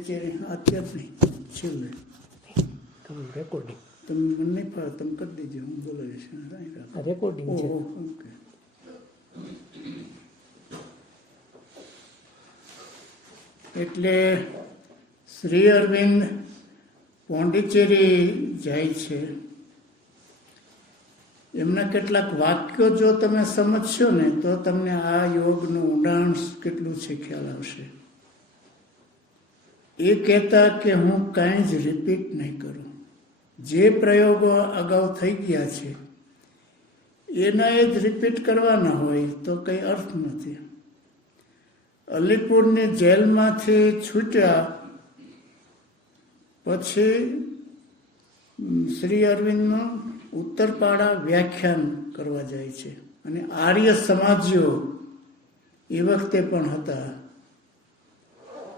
પોંડિચેરી અત્યારે નહીં છેલ્લે રેકોર્ડિંગ તમે મને નહીં ફાવે તમે કરી દેજો હું બોલાવીશ રેકોર્ડિંગ છે. ઓકે. એટલે શ્રી અરવિંદ પોંડિચેરી જાય છે. એમના કેટલાક વાક્યો જો તમે સમજશો ને તો તમને આ યોગનું ઊંડાણ કેટલું છે ખ્યાલ આવશે. એ કહેતા કે હું કાંઈ જ રિપીટ નહીં કરું. જે પ્રયોગો અગાઉ થઈ ગયા છે એના એ જ રિપીટ કરવાના હોય તો કંઈ અર્થ નથી. અલીપુરની જેલમાંથી છૂટ્યા પછી શ્રી અરવિંદનું ઉત્તરપાડા વ્યાખ્યાન કરવા જાય છે. અને આર્ય સમાજીઓ એ વખતે પણ હતા.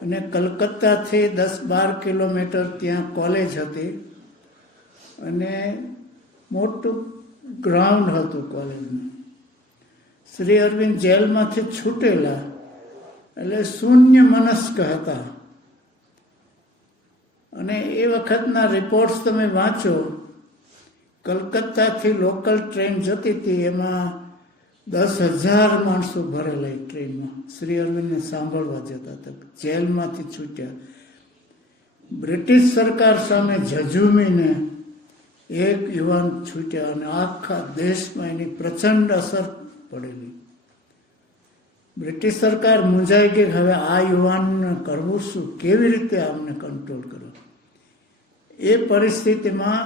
અને કલકત્તાથી 10-12 કિલોમીટર ત્યાં કોલેજ હતી અને મોટું ગ્રાઉન્ડ હતું કોલેજનું. શ્રી અરવિંદ જેલમાંથી છૂટેલા એટલે શૂન્ય મનસ્ક હતા. અને એ વખતના રિપોર્ટ્સ તમે વાંચો. કલકત્તાથી લોકલ ટ્રેન જતી હતી, એમાં 10,000 માણસો ભરેલા ટ્રેનમાં શ્રી અરવિંદને સાંભળવા જતા હતા. જેલમાંથી છૂટ્યા, બ્રિટિશ સરકાર સામે ઝઝૂમીને એક યુવાન છૂટ્યા અને આખા દેશમાં એની પ્રચંડ અસર પડેલી. બ્રિટિશ સરકાર મૂંઝાઈ ગઈ, હવે આ યુવાનને કરવું શું, કેવી રીતે આમને કંટ્રોલ કરો. એ પરિસ્થિતિમાં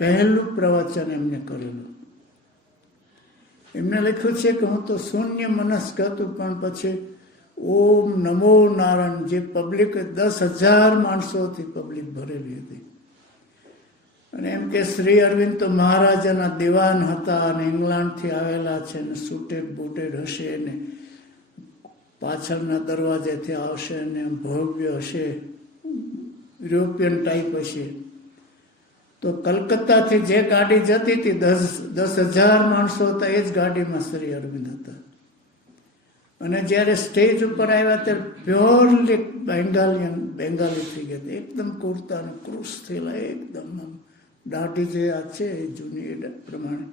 પહેલું પ્રવચન એમને કરેલું. એમને લખ્યું છે કે હું તો શૂન્ય મનસ્ક હતું, પણ પછી ઓમ નમો નારાયણ, જે પબ્લિક 10,000 માણસોથી પબ્લિક ભરેલી હતી. અને એમ કે શ્રી અરવિંદ તો મહારાજાના દિવાન હતા અને ઇંગ્લેન્ડથી આવેલા છે ને સુટેડ બુટેડ હશે ને પાછળના દરવાજેથી આવશે ને ભવ્ય હશે, યુરોપિયન ટાઈપ હશે. તો કલકત્તાથી જે ગાડી જતી હતી 10,000 માણસો હતા, એ જ ગાડીમાં શ્રી અરવિંદ હતા. અને જ્યારે સ્ટેજ ઉપર આવ્યા ત્યારે પ્યોરલી બેંગાલી થઈ ગયા હતા. એકદમ કુર્તા અને ક્રુશ થયેલા, એકદમ દાઢી જે આ છે એ જૂની એ પ્રમાણે.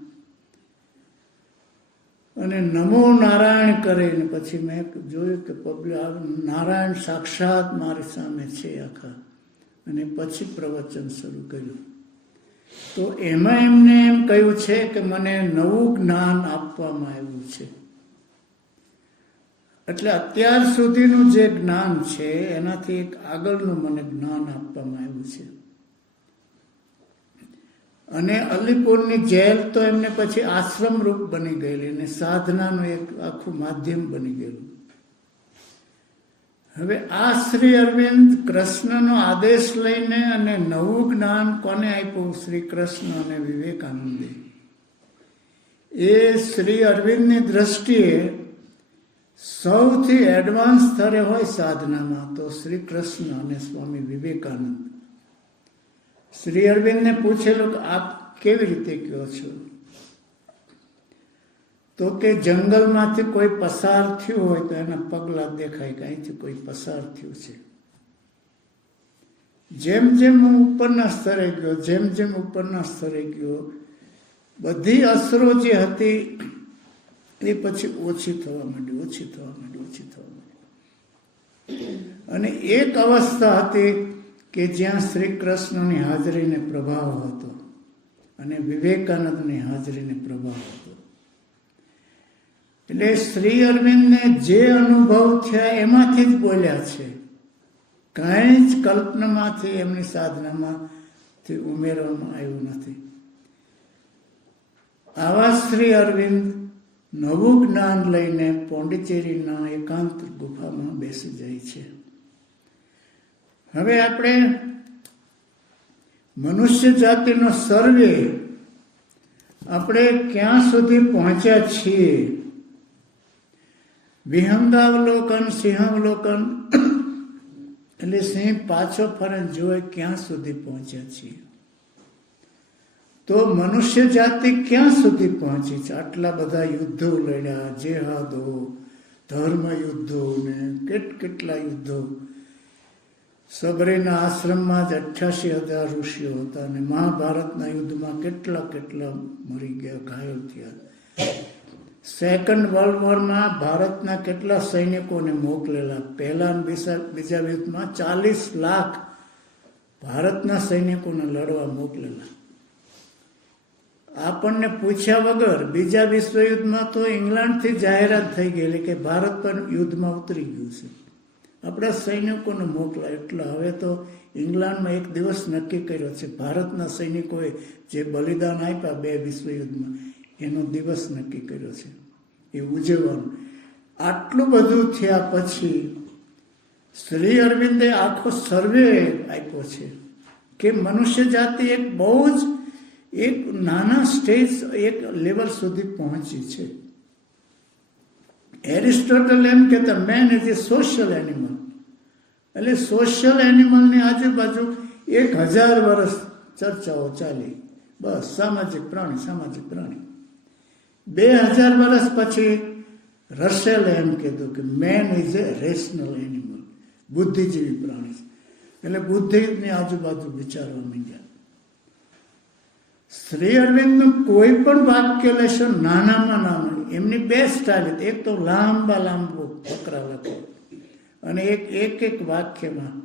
અને નમો નારાયણ કરીને પછી મેં જોયું કે નારાયણ સાક્ષાત મારી સામે છે આખા. અને પછી પ્રવચન શરૂ કર્યું. તો એમાં એમને એમ કહ્યું છે કે મને નવું જ્ઞાન આપવામાં આવ્યું છે. એટલે અત્યાર સુધીનું જે જ્ઞાન છે એનાથી એક આગળનું મને જ્ઞાન આપવામાં આવ્યું છે. અને અલીપુરની જેલ તો એમને પછી આશ્રમ રૂપ બની ગયેલી અને સાધનાનું એક આખું માધ્યમ બની ગયેલું. હવે આ શ્રી અરવિંદ કૃષ્ણનો આદેશ લઈને અને નવું જ્ઞાન કોને આપ્યું? શ્રી કૃષ્ણ અને વિવેકાનંદે. એ શ્રી અરવિંદની દ્રષ્ટિએ સૌથી એડવાન્સ સ્તરે હોય સાધનામાં તો શ્રી કૃષ્ણ અને સ્વામી વિવેકાનંદ. શ્રી અરવિંદને પૂછેલું કે આપ કેવી રીતે કહો છો? તો કે જંગલમાંથી કોઈ પસાર થયું હોય તો એના પગલા દેખાય કે અહીંથી કોઈ પસાર થયું છે. જેમ જેમ હું ઉપરના સ્તરે ગયો, જેમ જેમ ઉપરના સ્તરે ગયો, બધી અસરો જે હતી એ પછી ઓછી થવા માંડી, ઓછી થવા માંડી, ઓછી થવા માંડી. અને એક અવસ્થા હતી કે જ્યાં શ્રી કૃષ્ણની હાજરીને પ્રભાવ હતો અને વિવેકાનંદની હાજરીને પ્રભાવ હતો. એટલે શ્રી અરવિંદને જે અનુભવ થયા એમાંથી જ બોલ્યા છે, કાંઈ જ કલ્પનામાંથી એમની સાધનામાંથી ઉમેરવામાં આવ્યું નથી. આવા શ્રી અરવિંદ નવું જ્ઞાન લઈને પોંડિચેરીના એકાંત ગુફામાં બેસી જાય છે. હવે આપણે મનુષ્ય જાતિનો સર્વે આપણે ક્યાં સુધી પહોંચ્યા છીએ? વિહંગાવલોકન, સિંહાવલોકન એટલે સિંહ પાછો ફરે જોવે ક્યાં સુધી પહોંચ્યા છીએ. તો મનુષ્ય જાતિ ક્યાં સુધી પહોંચી છે? આટલા બધા યુદ્ધો લડ્યા, જેહાદો, ધર્મ યુદ્ધો ને કેટલા યુદ્ધો. સબરીના આશ્રમમાં જ 88,000 ઋષિઓ હતા અને મહાભારતના યુદ્ધમાં કેટલા મરી ગયા, ઘાયલ થયા. સેકન્ડ વર્લ્ડ વોરમાં ભારતના કેટલા સૈનિકોને મોકલેલા. પહેલા અને બીજા યુદ્ધમાં 40 લાખ ભારતના સૈનિકોને લડવા મોકલેલા. આપણને પૂછ્યા વગર બીજા વિશ્વયુદ્ધમાં તો ઇંગ્લેન્ડથી જાહેરાત થઈ ગયેલી કે ભારત પણ યુદ્ધમાં ઉતરી ગયું છે. આપણા સૈનિકોને મોકલા. એટલે હવે તો ઇંગ્લેન્ડમાં એક દિવસ નક્કી કર્યો છે, ભારતના સૈનિકોએ જે બલિદાન આપ્યા 2 વિશ્વયુદ્ધમાં એનો દિવસ નક્કી કર્યો છે, એ ઉજવવાનું. આટલું બધું થયા પછી શ્રી અરવિંદે આખો સર્વે આપ્યો છે કે મનુષ્ય જાતિ એક બહુ જ એક નાના સ્ટેજ, એક લેવલ સુધી પહોંચી છે. એરિસ્ટોટલ એમ કહેતા main is A social animal. એટલે સોશિયલ એનિમલની આજુબાજુ 1000 વર્ષ ચર્ચાઓ ચાલી. બસ સામાજિક પ્રાણી. 2000 વર્ષ પછી રસેલે એમ કીધું કે man is a rational animal, બુદ્ધિજીવી પ્રાણી છે. એટલે બુદ્ધિની આજુબાજુ વિચારવા માંડ્યા. શ્રી અરવિંદનું કોઈ પણ વાક્ય લેશો નાનામાં નાનું. એમની 2 સ્ટાઇલ હતી. એક તો લાંબો ફકરા લખો અને એક વાક્યમાં.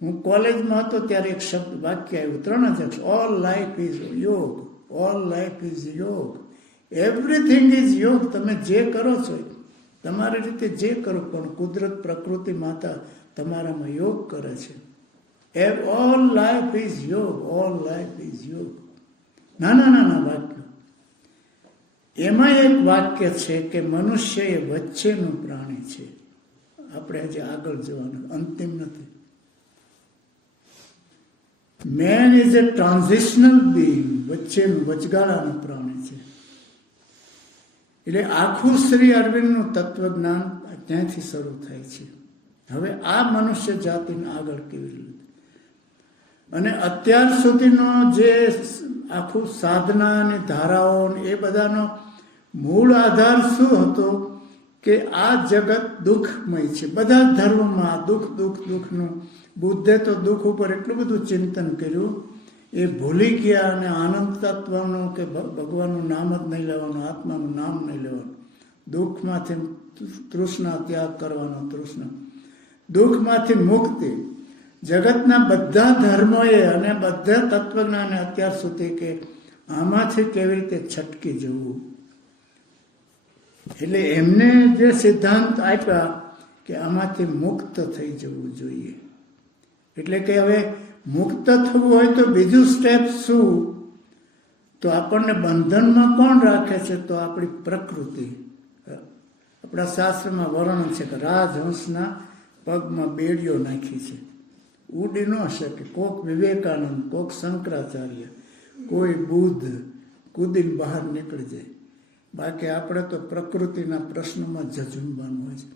હું કોલેજમાં હતો ત્યારે એક શબ્દ વાક્ય આવ્યું 3 જ. ઓલ લાઈફ ઇઝ યોગ, ઓલ લાઈફ ઇઝ યોગ, એવરીથિંગ ઇઝ યોગ. તમે જે કરો છો તમારી રીતે જે કરો, પણ કુદરત, પ્રકૃતિ, માતા તમારામાં યોગ કરે છે. ઓલ લાઈફ ઇઝ યોગ, ઓલ લાઈફ ઇઝ યોગ. નાના વાક્યો. એમાં એક વાક્ય છે કે મનુષ્ય એ વચ્ચેનું પ્રાણી છે. આપણે હજી આગળ જવાનું, અંતિમ નથી. Main is A transitional being, વચ્ચેનું, વચગાળાનું પ્રાણી છે. એટલે આખું શ્રી અરવિંદનું તત્વજ્ઞાન ત્યાંથી શરૂ થાય છે. હવે આ મનુષ્ય જાતિને આગળ કેવી રીતે, અને અત્યાર સુધીનો જે આખું સાધના અને ધારાઓ એ બધાનો મૂળ આધાર શું હતો કે આ જગત દુઃખમય છે. બધા જ ધર્મમાં દુઃખનું. બુદ્ધે તો દુઃખ ઉપર એટલું બધું ચિંતન કર્યું, એ ભૂલી ગયા અને આનંદ તત્વનું કે ભગવાનનું નામ જ નહીં લેવાનું, આત્માનું નામ નહીં લેવાનું. દુઃખમાંથી તૃષ્ણા ત્યાગ કરવાનો, દુઃખમાંથી મુક્તિ. જગતના બધા ધર્મોએ અને બધા તત્વજ્ઞાને અત્યાર સુધી કે આમાંથી કેવી રીતે છટકી જવું. એટલે એમને જે સિદ્ધાંત આપ્યા કે આમાંથી મુક્ત થઈ જવું જોઈએ. એટલે કે હવે મુક્ત થવું હોય તો બીજું સ્ટેપ શું? તો આપણને બંધનમાં કોણ રાખે છે? તો આપણી પ્રકૃતિ. આપણા શાસ્ત્રમાં વર્ણન છે કે રાજહંસના પગમાં બેડીઓ નાખી છે, ઉડી ન શકે. કોક વિવેકાનંદ, કોક શંકરાચાર્ય, કોઈ બુદ્ધ કૂદીને બહાર નીકળી જાય. બાકી આપણે તો પ્રકૃતિના પ્રશ્નોમાં ઝઝુમવાનું હોય છે.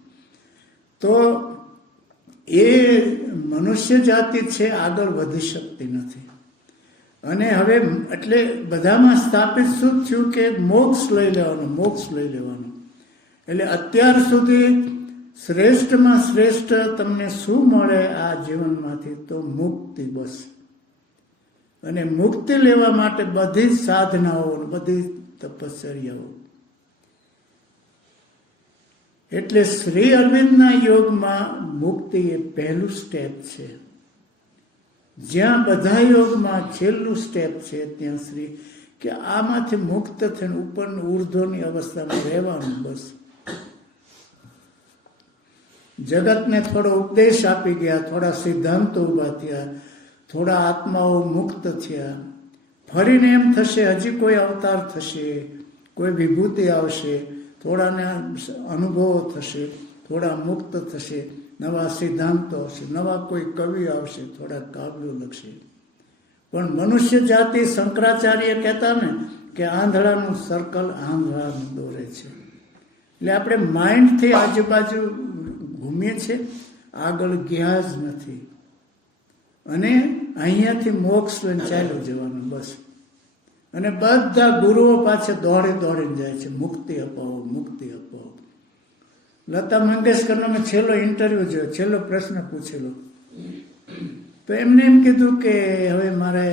તો એ મનુષ્ય જાતિ છે આગળ વધી શકતી નથી. અને હવે એટલે બધામાં સ્થાપિત શું થયું કે મોક્ષ લઈ લેવાનું. એટલે અત્યાર સુધી શ્રેષ્ઠમાં શ્રેષ્ઠ તમને શું મળે આ જીવનમાંથી? તો મુક્તિ, બસ. અને મુક્તિ લેવા માટે બધી જ સાધનાઓ, બધી તપશ્ચર્યાઓ. એટલે શ્રી અરવિંદના યોગમાં મુક્તિ એ પહેલું સ્ટેપ છે. જ્યાં બધા યોગમાં છેલ્લું સ્ટેપ છે ત્યાં શ્રી કે આમાંથી મુક્ત થઈને ઉપરની ઉર્ધ્વની અવસ્થામાં રહેવાનું, બસ. જગતને થોડો ઉપદેશ આપી ગયા, થોડા સિદ્ધાંતો ઊભા થયા, થોડા આત્માઓ મુક્ત થયા. ફરીને એમ થશે હજી કોઈ અવતાર થશે, કોઈ વિભૂતિ આવશે, થોડાને અનુભવો થશે, થોડા મુક્ત થશે, નવા સિદ્ધાંતો આવશે, નવા કોઈ કવિ આવશે, થોડા કાવ્યો લખશે. પણ મનુષ્ય જાતિ, શંકરાચાર્ય કહેતા ને કે આંધળાનું સર્કલ આંધળાનું દોરે છે. એટલે આપણે માઇન્ડથી આજુબાજુ ઘૂમીએ છીએ, આગળ ગયા જ નથી. અને અહીંયાથી મોક્ષ લઈને ચાલ્યું જવાનું, બસ. અને બધા ગુરુઓ પાછળ દોડીને જાય છે, મુક્તિ અપાવો. લતા મંગેશકરનો મેં છેલ્લો ઇન્ટરવ્યુ જોયો, છેલ્લો પ્રશ્ન પૂછેલો તો એમને એમ કીધું કે હવે મારે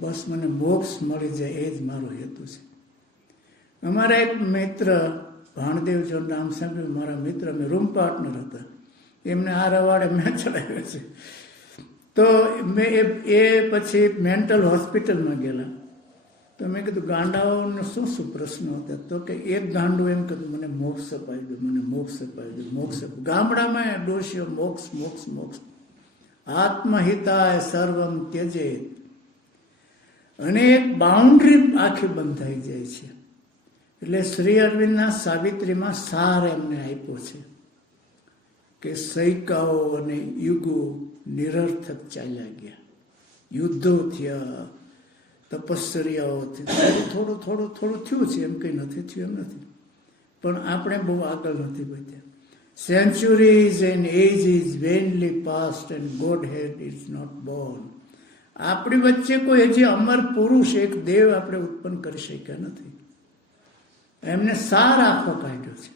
બસ મને મોક્ષ મળી જાય એ જ મારો હેતુ છે. અમારા એક મિત્ર ભાણદેવ જો નામ સાંભળ્યું, મારા મિત્ર, અમે રૂમ પાર્ટનર હતા, એમને આ રવાડે મેં ચડાવ્યો છે. તો મેં એ પછી મેન્ટલ હોસ્પિટલમાં ગયેલા. તો મેં કીધું ગાંડાઓનો શું શું પ્રશ્નો હતા? તો કે એક ગાંડું એમ કીધું મને મોક્ષ અપાવી દો, મને મોક્ષ અપાવી દો, મોક્ષ. ગામડામાં ડોશીઓ મોક્ષ મોક્ષ મોક્ષ, આત્મહિતાય સર્વમ ત્યજે, અને એક બાઉન્ડ્રી આખી બંધાઈ જાય છે. એટલે શ્રી અરવિંદના સાવિત્રીમાં સાર એમને આપ્યો છે કે સૈકાઓ અને યુગો નિરર્થક ચાલ્યા ગયા, યુદ્ધો થયા, તપશ્ચર્યાઓથી થોડું થોડું થોડું થયું છે, એમ કંઈ નથી થયું એમ નથી, પણ આપણે બહુ આગળ નથી વધ્યા. Centuries and age is vainly past and Godhead is not born. આપણી વચ્ચે કોઈ હજી અમર પુરુષ એક દેવ આપણે ઉત્પન્ન કરી શક્યા નથી. એમને સાર આખો કાઢ્યો છે.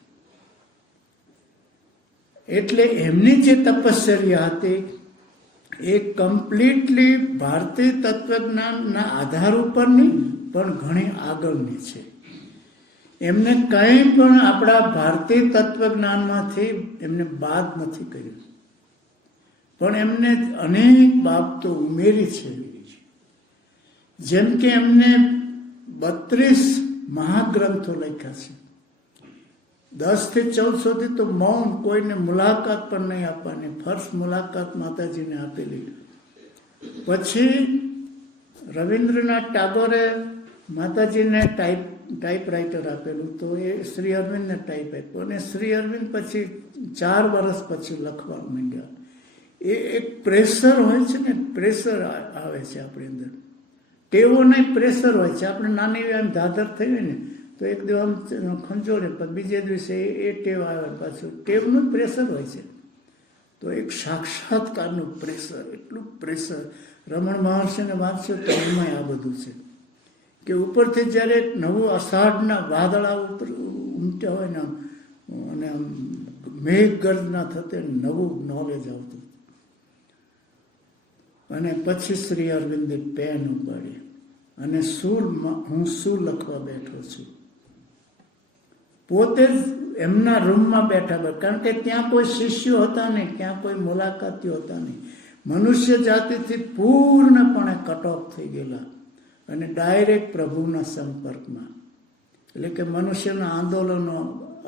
એટલે એમની જે તપશ્ચર્યા હતી એ કમ્પ્લીટલી ભારતીય તત્વજ્ઞાનના આધાર ઉપરની પણ ઘણી આગળની છે. એમને કંઈ પણ આપણા ભારતીય તત્વજ્ઞાનમાંથી એમને બાદ નથી કર્યું, પણ એમને અનેક બાબતો ઉમેરી છે. જેમ કે એમને 32 મહાગ્રંથો લખ્યા છે. 10 થી 14 સુધી તો મૌન, કોઈને મુલાકાત પણ નહીં આપવાની. ફર્સ્ટ મુલાકાત માતાજીને આપેલી. પછી રવિન્દ્રનાથ ટાગોરે માતાજીને ટાઈપરાઇટર આપેલું, તો એ શ્રી અરવિંદને ટાઈપ આપ્યો, અને શ્રી અરવિંદ પછી 4 વર્ષ પછી લખવા માંડ્યા. એ એક પ્રેશર હોય છે ને, પ્રેશર આવે છે આપણી અંદર. ટેવો નહીં, પ્રેશર હોય છે. આપણે નાની આમ ધાધર થઈ હોય ને તો એક દિવસ આમ ખંજોળે, પણ બીજે દિવસે એ ટેવ આવે પાછું. ટેવનું પ્રેશર હોય છે. તો એક સાક્ષાત્કારનું પ્રેશર, એટલું પ્રેશર. રમણ મહર્ષિને વાંચ્યો તો એમાં આ બધું છે કે ઉપરથી જ્યારે એક નવું અષાઢના વાદળા ઉપર ઉમટ્યા હોય ને, અને આમ મેઘ ગર્જના થતે નવું નોલેજ આવતું. અને પછી શ્રી અરવિંદે પેન ઉપાડી અને હું શું લખવા બેઠો છું. પોતે જ એમના રૂમમાં બેઠા, કારણ કે ત્યાં કોઈ શિષ્યો હતા નહીં, ત્યાં કોઈ મુલાકાતીઓ હતા નહીં. મનુષ્ય જાતિથી પૂર્ણપણે કટ ઓફ થઈ ગયેલા અને ડાયરેક્ટ પ્રભુના સંપર્કમાં. એટલે કે મનુષ્યના આંદોલનો,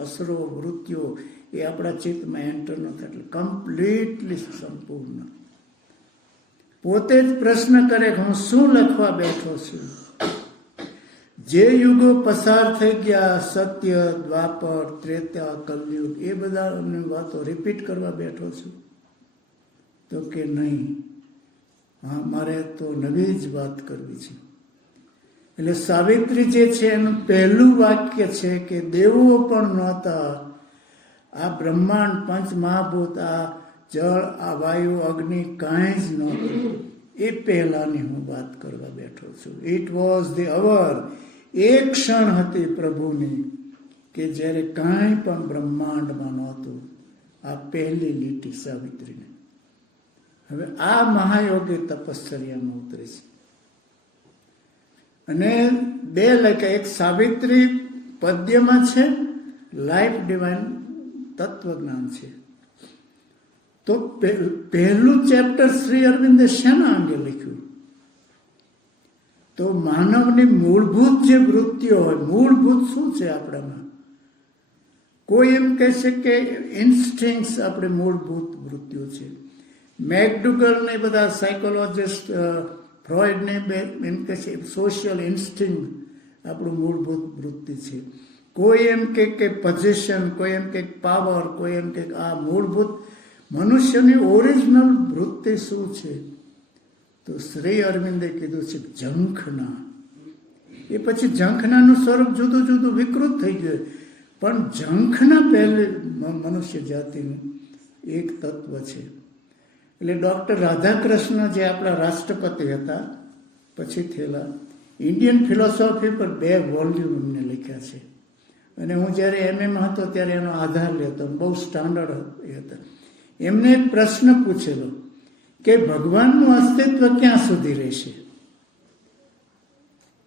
અસરો, વૃત્તિઓ એ આપણા ચિત્તમાં એન્ટર ન થાય. એટલે કમ્પ્લીટલી સંપૂર્ણ. પોતે જ પ્રશ્ન કરે કે હું શું લખવા બેઠો છું. જે યુગો પસાર થઈ ગયા, સત્ય, દ્વાપર, ત્રેતા, કલયુગ, એ બધા વાતો રિપીટ કરવા બેઠો છું. તો કે નહીં, હા, મારે તો નવી જ વાત કરવી છે. એટલે સાવિત્રી જે છે એનું પહેલું વાક્ય છે કે દેવો પણ નહોતા, આ બ્રહ્માંડ, પંચ મહાભૂત, આ જળ, આ વાયુ, અગ્નિ કાંઈ જ નહોતું. એ પહેલાની હું વાત કરવા બેઠો છું. ઇટ વોઝ ધી અવર. એ ક્ષણ હતી પ્રભુની કે જ્યારે કાંઈ પણ બ્રહ્માંડમાં નહોતું. આ પહેલી લીટી સાવિત્રીને. હવે આ મહાયોગી તપશ્ચર્યામાં ઉતરે છે. અને 2 લખ્યા, એક સાવિત્રી પદ્યમાં છે, લાઈફ ડિવાઇન તત્વજ્ઞાન છે. તો પહેલું ચેપ્ટર શ્રી અરવિંદે શેના અંગે લખ્યું? તો માનવની મૂળભૂત જે વૃત્તિઓ હોય, મૂળભૂત શું છે આપણામાં? કોઈ એમ કહેશે કે ઇન્સ્ટિંક્ટ્સ આપણી મૂળભૂત વૃત્તિઓ છે. મેકડુગલ ને બધા સાયકોલોજીસ્ટ, ફ્રોઇડને એમ કહે છે સોશિયલ ઇન્સ્ટિંક્ટ આપણું મૂળભૂત વૃત્તિ છે. કોઈ એમ કે પોઝિશન, કોઈ એમ કે પાવર, કોઈ એમ કે આ મૂળભૂત મનુષ્યની ઓરિજિનલ વૃત્તિ શું છે? તો શ્રી અરવિંદે કીધું છે ઝંખના. એ પછી ઝંખનાનું સ્વરૂપ જુદું જુદું વિકૃત થઈ ગયું, પણ ઝંખના પહેલે મનુષ્ય જાતિનું એક તત્વ છે. એટલે ડૉક્ટર રાધાકૃષ્ણ જે આપણા રાષ્ટ્રપતિ હતા, પછી થયેલા, ઇન્ડિયન ફિલોસોફી પર 2 વોલ્યુમ એમને લખ્યા છે. અને હું જ્યારે MM હતો ત્યારે એનો આધાર લેતો, બહુ સ્ટાન્ડર્ડ એ હતા. એમને એક પ્રશ્ન પૂછેલો કે ભગવાનનું અસ્તિત્વ ક્યાં સુધી રહેશે?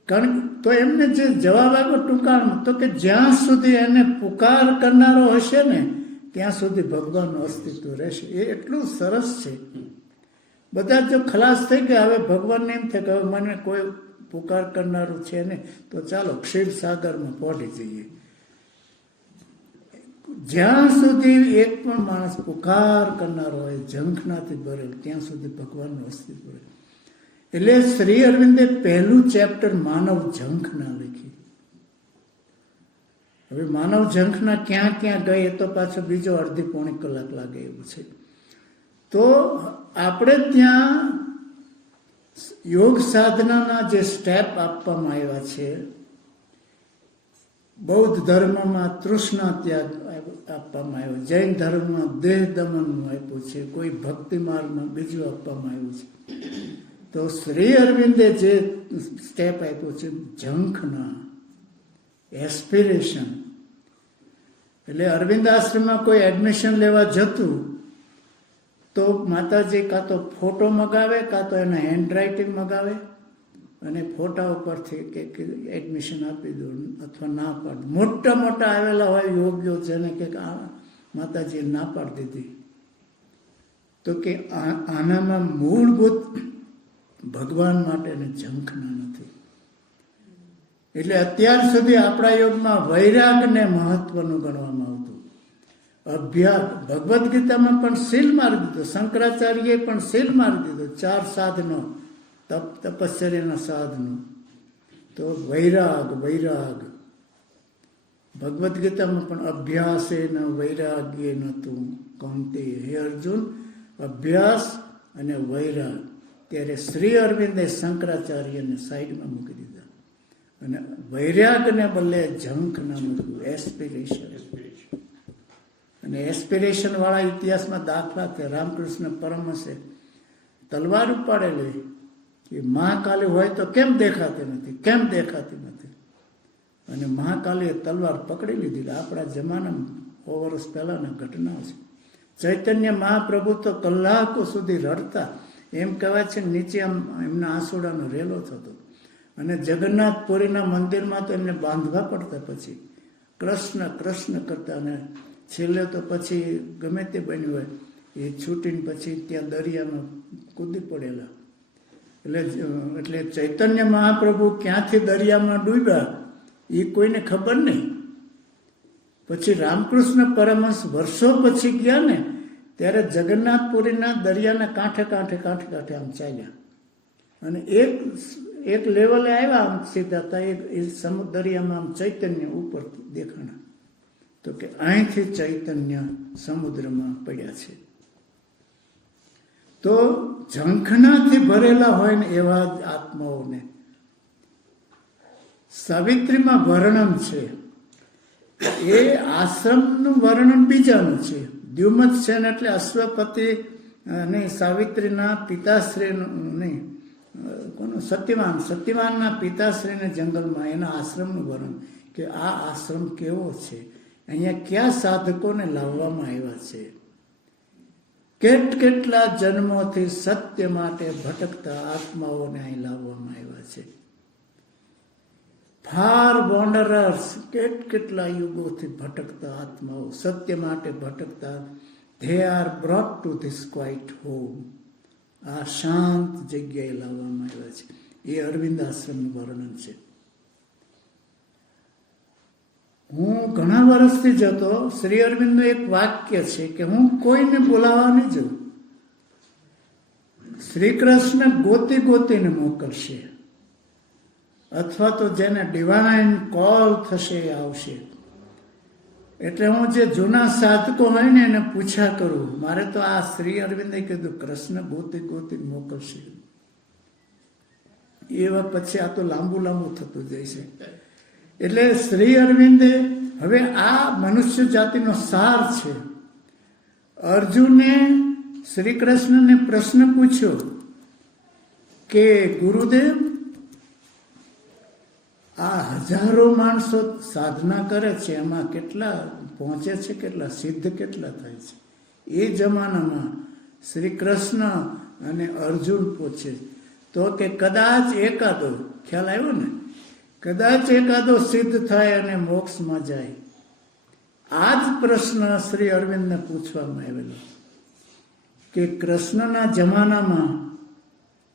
કારણ તો એમને જે જવાબ આપ્યો ટૂંકાણમાં તો કે જ્યાં સુધી એને પુકાર કરનારો હશે ને ત્યાં સુધી ભગવાનનું અસ્તિત્વ રહેશે. એ એટલું સરસ છે. બધા જો ખલાસ થઈ ગયા, હવે ભગવાનને એમ થાય કે હવે મને કોઈ પુકાર કરનારું છે ને, તો ચાલો ક્ષીરસાગરમાં પહોંચી જઈએ. જ્યાં સુધી એક પણ માણસ પુકાર કરનારો હોય, ઝંખનાથી ભરેલ, ત્યાં સુધી ભગવાનનું અસ્તિત્વ રહે. એટલે શ્રી અરવિંદે પહેલું ચેપ્ટર માનવ ઝંખના લખી. હવે માનવ ઝંખના ક્યાં ક્યાં ગઈ એ તો પાછો બીજો અડધી પોણી કલાક લાગે એવું છે. તો આપણે ત્યાં યોગ સાધનાના જે સ્ટેપ આપવામાં આવ્યા છે, બૌદ્ધ ધર્મમાં તૃષ્ણા ત્યાગ આપવામાં આવ્યો, જૈન ધર્મમાં દેહ દમનનું આપ્યું છે, કોઈ ભક્તિ માર્ગમાં બીજું આપવામાં આવ્યું છે. તો શ્રી અરવિંદે જે સ્ટેપ આપ્યો છે ઝંખના, એસ્પિરેશન. એટલે અરવિંદ આશ્રમમાં કોઈ એડમિશન લેવા જતું તો માતાજી કાં તો ફોટો મગાવે, કાં તો એના હેન્ડરાઇટિંગ મગાવે અને ફોટા ઉપરથી કે એડમિશન આપી દો અથવા ના પાડ. મોટા મોટા આવેલા હોય યોગ્યો જેને કે માતાજીએ ના પાડી દીધી, તો કે આનામાં મૂળભૂત ભગવાન માટેની ઝંખના નથી. એટલે અત્યાર સુધી આપણા યોગમાં વૈરાગને મહત્વનું ગણવામાં આવતું. અભ્યાસ, ભગવદ્ ગીતામાં પણ સીલ મારી દીધો, શંકરાચાર્યએ પણ સીલ મારી દીધો, 4 સાધનો, તપશ્ચર્યાના સાધનો. તો વૈરાગ વૈરાગ ભગવદ્ ગીતામાં પણ અભ્યાસે ન વૈરાગ્ય નતું કૌંતે. હે અર્જુન, અભ્યાસ અને વૈરાગ. ત્યારે શ્રી અરવિંદે શંકરાચાર્યને સાઈડમાં મૂકી દીધા અને વૈરાગને બદલે ઝંખના મૂક્યું, એસ્પિરેશન. અને એસ્પિરેશન વાળા ઇતિહાસમાં દાખલા છે. રામકૃષ્ણ પરમહંસે તલવાર ઉપાડેલી કે મહાકાલી હોય તો કેમ દેખાતી નથી, કેમ દેખાતી નથી? અને મહાકાલીએ તલવાર પકડી લીધી. આપણા જમાનામાં 100 વર્ષ પહેલાના ઘટના છે. ચૈતન્ય મહાપ્રભુ તો કલાકો સુધી રડતા. એમ કહેવાય છે નીચે આમ એમના આંસુડાનો રેલો થતો. અને જગન્નાથપુરીના મંદિરમાં તો એમને બાંધવા પડતા. પછી કૃષ્ણ કૃષ્ણ કરતા. અને છેલ્લે તો પછી ગમે તે બન્યું હોય એ છૂટીને પછી ત્યાં દરિયામાં કૂદી પડેલા. એટલે ચૈતન્ય મહાપ્રભુ ક્યાંથી દરિયામાં ડૂબ્યા એ કોઈને ખબર નહીં. પછી રામકૃષ્ણ પરમહંસ વર્ષો પછી ગયા ને ત્યારે જગન્નાથપુરીના દરિયાના કાંઠે કાંઠે કાંઠે કાંઠે આમ ચાલ્યા. અને એક લેવલે આવ્યા આમ સીધા હતા, એ દરિયામાં આમ ચૈતન્ય ઉપર દેખાણા. તો કે અહીંથી ચૈતન્ય સમુદ્રમાં પડ્યા છે. તો ઝંખનાથી ભરેલા હોય ને એવા જ આત્માઓને સાવિત્રીમાં વર્ણન છે. એ આશ્રમનું વર્ણન બીજાનું છે. દ્યુમત છે ને એટલે અશ્વપતિ અને સાવિત્રીના પિતાશ્રીનું નહીં, કોનું? સત્યવાનના પિતાશ્રીને જંગલમાં એના આશ્રમનું વર્ણન કે આ આશ્રમ કેવો છે, અહીંયા કયા સાધકોને લાવવામાં આવ્યા છે, કેટલા જન્મોથી સત્ય માટે ભટકતા આત્માઓને અહીં લાવવામાં આવ્યા છે. ફાર વોન્ડરર્સ, કેટલા યુગોથી ભટકતા આત્માઓ સત્ય માટે ભટકતા, they are brought to this quiet home. આ શાંત જગ્યાએ લાવવામાં આવ્યા છે. એ અરવિંદ આશ્રમનું વર્ણન છે. હું ઘણા વર્ષથી જતો, શ્રી અરવિંદનું એક વાક્ય છે કે હું કોઈને બોલાવવા નહીં જઉં, શ્રી કૃષ્ણ ગોતીને મોકલશે, અથવા તો જેને ડિવાઇન કોલ થશે એ આવશે. એટલે હું જે જૂના સાધકો હોય ને એને પૂછ્યા કરું. મારે તો આ શ્રી અરવિંદે કીધું કૃષ્ણ ગોતી મોકલશે. એવા પછી આ તો લાંબુ થતું જાય છે. એટલે શ્રી અરવિંદે હવે આ મનુષ્ય જાતિનો સાર છે. અર્જુને શ્રી કૃષ્ણને પ્રશ્ન પૂછ્યો કે ગુરુદેવ, આ હજારો માણસો સાધના કરે છે, એમાં કેટલા પહોંચે છે, કેટલા સિદ્ધ કેટલા થાય છે? એ જમાનામાં શ્રી કૃષ્ણ અને અર્જુન પૂછે તો કે કદાચ એકાદો, ખ્યાલ આવ્યો ને, કદાચ એકાદો સિદ્ધ થાય અને મોક્ષમાં જાય. આ જ પ્રશ્ન શ્રી અરવિંદને પૂછવામાં આવેલો કે કૃષ્ણના જમાનામાં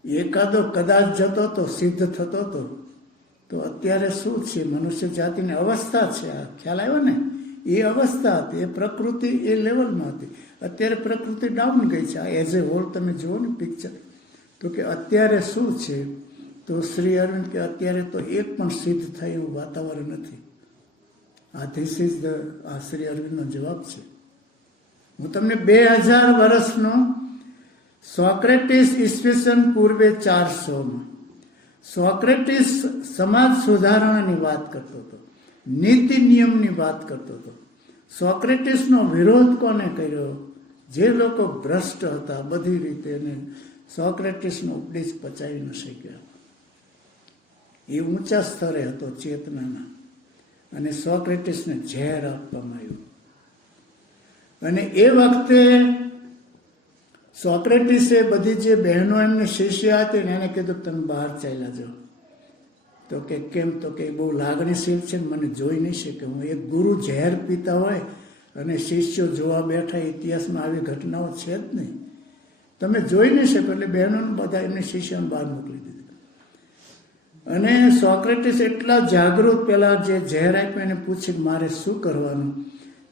એકાદો કદાચ જતો તો સિદ્ધ થતો હતો, તો અત્યારે શું છે? મનુષ્ય જાતિની અવસ્થા છે. આ ખ્યાલ આવ્યો ને? એ અવસ્થા હતી, એ પ્રકૃતિ એ લેવલમાં હતી. અત્યારે પ્રકૃતિ ડાઉન ગઈ છે. આ એઝ એ હોલ તમે જુઓ ને પિક્ચર, તો કે અત્યારે શું છે? તો શ્રી અરવિંદ કે અત્યારે તો એક પણ સિદ્ધ થાય એવું વાતાવરણ નથી. આ ધીસ ઇઝ ધ આ શ્રી અરવિંદનો જવાબ છે. હું તમને 2000 વર્ષનો સોક્રેટિસ ઈસવીસન પૂર્વે 400માં સોક્રેટિસ સમાજ સુધારણાની વાત કરતો હતો, નીતિ નિયમની વાત કરતો હતો. સોક્રેટિસનો વિરોધ કોને કર્યો? જે લોકો ભ્રષ્ટ હતા બધી રીતે, અને સોક્રેટિસનો ઉપદેશ પચાવી ન શક્યા. એ ઊંચા સ્તરે હતો ચેતનાના, અને સોક્રેટિસને ઝેર આપવામાં આવ્યું. અને એ વખતે સોક્રેટિસે બધી જે બહેનો એમની શિષ્ય હતી ને એને કીધું તમે બહાર ચાલ્યા જાઓ. તો કે કેમ? તો કે બહુ લાગણીશીલ છે ને મને જોઈ નહીં શકે. હું એક ગુરુ ઝેર પીતા હોય અને શિષ્યો જોવા બેઠા, ઇતિહાસમાં આવી ઘટનાઓ છે જ નહીં. તમે જોઈ નહીં શકો. એટલે બહેનોને બધા એમની શિષ્યોને બહાર મોકલી દીધી. અને સોક્રેટિસ એટલા જાગૃત, પેલા જે ઝેર આપ્યું એને પૂછ્યું મારે શું કરવાનું?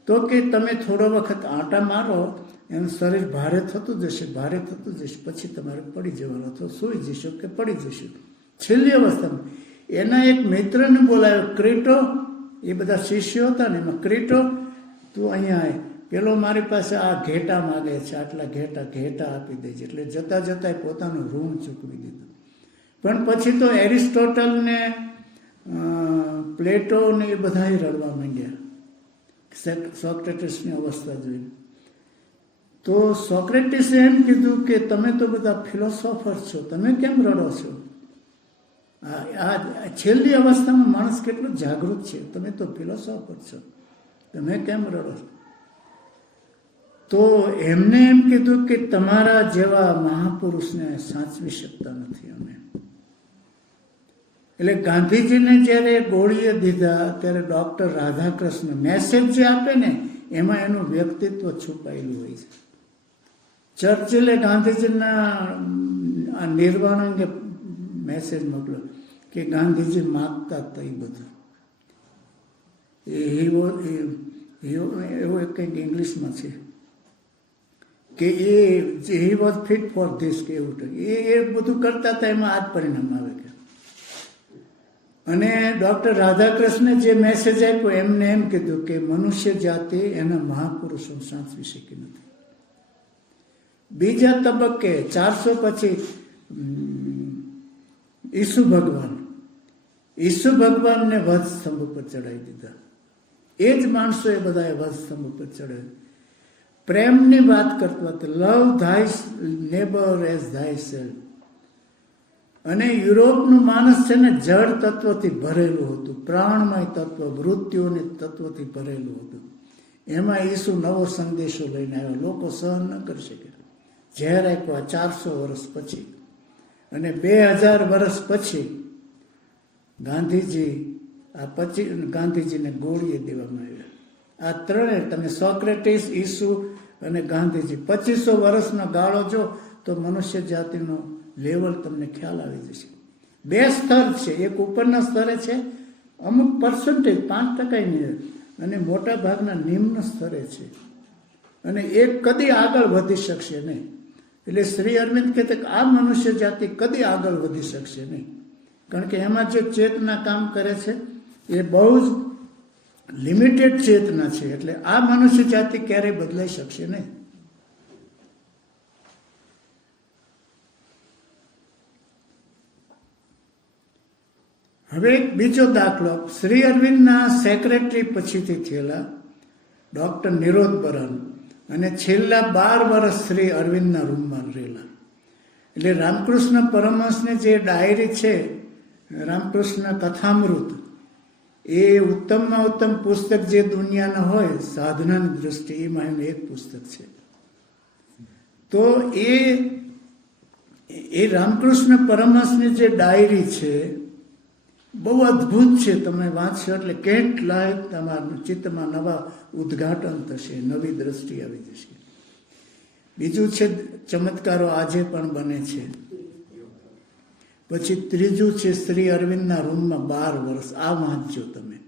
તો કે તમે થોડો વખત આંટા મારો, એનું શરીર ભારે થતું જશે, ભારે થતું જશે, પછી તમારે પડી જવાનું, અથવા સૂઈ જશો કે પડી જશો. છેલ્લી અવસ્થામાં એના એક મિત્રને બોલાવ્યો, ક્રીટો. એ બધા શિષ્યો હતા ને, એમાં ક્રીટો તું અહીંયા આય, પેલો મારી પાસે આ ઘેટા માગે છે, આટલા ઘેટા આપી દેજે. એટલે જતા જતા પોતાનું ઋણ ચૂકવી દીધું. પણ પછી તો એરિસ્ટોટલ ને પ્લેટો ને એ બધા રડવા માંડ્યા સોક્રેટિસની અવસ્થા જોઈને. તો સોક્રેટિસે એમ કીધું કે તમે તો બધા ફિલોસોફર છો, તમે કેમ રડો છો? આ છેલ્લી અવસ્થામાં માણસ કેટલો જાગૃત છે. તમે તો ફિલોસોફર છો, તમે કેમ રડો છો? તો એમને એમ કીધું કે તમારા જેવા મહાપુરુષને સાચવી શકતા નથી અમે. એટલે ગાંધીજીને જ્યારે ગોળીએ દીધા ત્યારે ડૉક્ટર રાધાકૃષ્ણ મેસેજ જે આપે ને એમાં એનું વ્યક્તિત્વ છુપાયેલું હોય છે. ચર્ચિલે ગાંધીજીના આ નિર્વાણ અંગે મેસેજ મોકલ્યો કે ગાંધીજી માગતા હતા એ બધું. એવું કંઈક ઇંગ્લિશમાં છે કે he was fit for this, કે એવું એ બધું કરતા હતા. એમાં આ જ પરિણામ આવે કે. અને ડૉક્ટર રાધાકૃષ્ણે જે મેસેજ આપ્યો એમને એમ કીધું કે મનુષ્ય જાતિ એના મહાપુરુષો સાચવી શકી નથી. બીજા તબક્કે 400 પછી ઈસુ ભગવાનને વધ સ્તંભ ઉપર ચડાવી દીધા. એ જ માણસો એ બધાએ વધ સ્તંભ ઉપર ચડાવ્યું. પ્રેમની વાત કરતો હતો, લવધાય નેબર એઝ धाय સેલ્ફ. અને યુરોપનું માણસ છે ને જળ તત્વથી ભરેલું હતું, પ્રાણમય તત્વ, મૃત્યુની તત્વથી ભરેલું હતું. એમાં ઈસુ નવો સંદેશો લઈને આવ્યો. લોકો સહન ન કરી શકે. ઝેર આપ્યા 400 વર્ષ પછી, અને 2000 વર્ષ પછી ગાંધીજીને ગોળીએ દેવામાં આવ્યા. આ ત્રણે તમે સોક્રેટિસ, ઈસુ અને ગાંધીજી 2500 વર્ષનો ગાળો જો તો મનુષ્ય જાતિનો લેવલ તમને ખ્યાલ આવી જશે. 2 સ્તર છે. એક ઉપરના સ્તરે છે, અમુક પર્સન્ટેજ 5% અને મોટા ભાગના નિમ્ન સ્તરે છે. અને એક કદી આગળ વધી શકશે નહીં. એટલે શ્રી અરવિંદ કહેતે કે આ મનુષ્ય જાતિ કદી આગળ વધી શકશે નહીં, કારણ કે એમાં જે ચેતના કામ કરે છે એ બહુ જ લિમિટેડ ચેતના છે. એટલે આ મનુષ્ય જાતિ ક્યારેય બદલાઈ શકશે નહીં. હવે એક બીજો દાખલો, શ્રી અરવિંદના સેક્રેટરી પછીથી થયેલા ડૉક્ટર નિરોધ બરન અને છેલ્લા 12 વર્ષ શ્રી અરવિંદના રૂમમાં રહેલા. એટલે રામકૃષ્ણ પરમહંસની જે ડાયરી છે, રામકૃષ્ણ કથામૃત, એ ઉત્તમમાં ઉત્તમ પુસ્તક જે દુનિયાના હોય સાધનાની દૃષ્ટિ, એમાં એનું એક પુસ્તક છે. તો એ રામકૃષ્ણ પરમહંસની જે ડાયરી છે બહુ અદ્ભુત છે. તમે વાંચશો એટલે કેટલાય તમારા ચિત્તમાં નવા ઉદ્ઘાટન થશે, નવી દ્રષ્ટિ આવી જશે. બીજું છે ચમત્કારો આજે પણ બને છે. પછી ત્રીજું છે શ્રી અરવિંદના રૂમમાં 12 વર્ષ. આ વાંચજો તમે.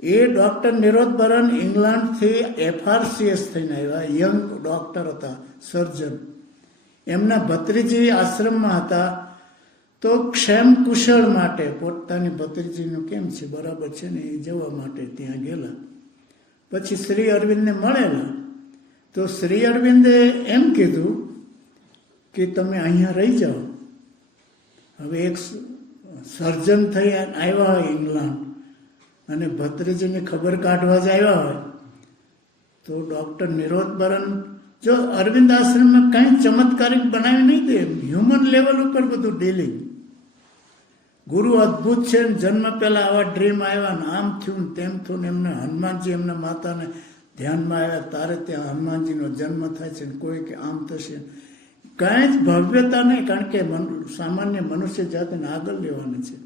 એ ડોક્ટર નિરોધબરન ઇંગ્લેન્ડથી FRCS થઈને આવ્યા. યંગ ડોક્ટર હતા, સર્જન. એમના ભત્રીજી આશ્રમમાં હતા. તો ક્ષેમ કુશળ માટે પોતાની ભત્રીજીનું કેમ છે, બરાબર છે ને, એ જવા માટે ત્યાં ગયેલા. પછી શ્રી અરવિંદને મળેલા. તો શ્રી અરવિંદે એમ કીધું કે તમે અહીંયા રહી જાઓ. હવે એક સર્જન થઈ આવ્યા હોય ઇંગ્લેન્ડ અને ભત્રીજીની ખબર કાઢવા જ આવ્યા હોય તો ડૉક્ટર નિરોધબરન જો અરવિંદ આશ્રમમાં કંઈ ચમત્કારિક બનાવી નહીં દે, હ્યુમન લેવલ ઉપર બધું ડીલિંગ. ગુરુ અદ્ભુત છે. જન્મ પહેલા આવા ડ્રીમ આવ્યા ને આમ થયું ને તેમ થયું ને એમને હનુમાનજી એમના માતાને ધ્યાનમાં આવ્યા, તારે ત્યાં હનુમાનજીનો જન્મ થાય છે ને કોઈ કે આમ થશે. કાંઈ જ ભવ્યતા નહીં, કારણ કે સામાન્ય મનુષ્ય જાતિને આગળ લેવાની છે.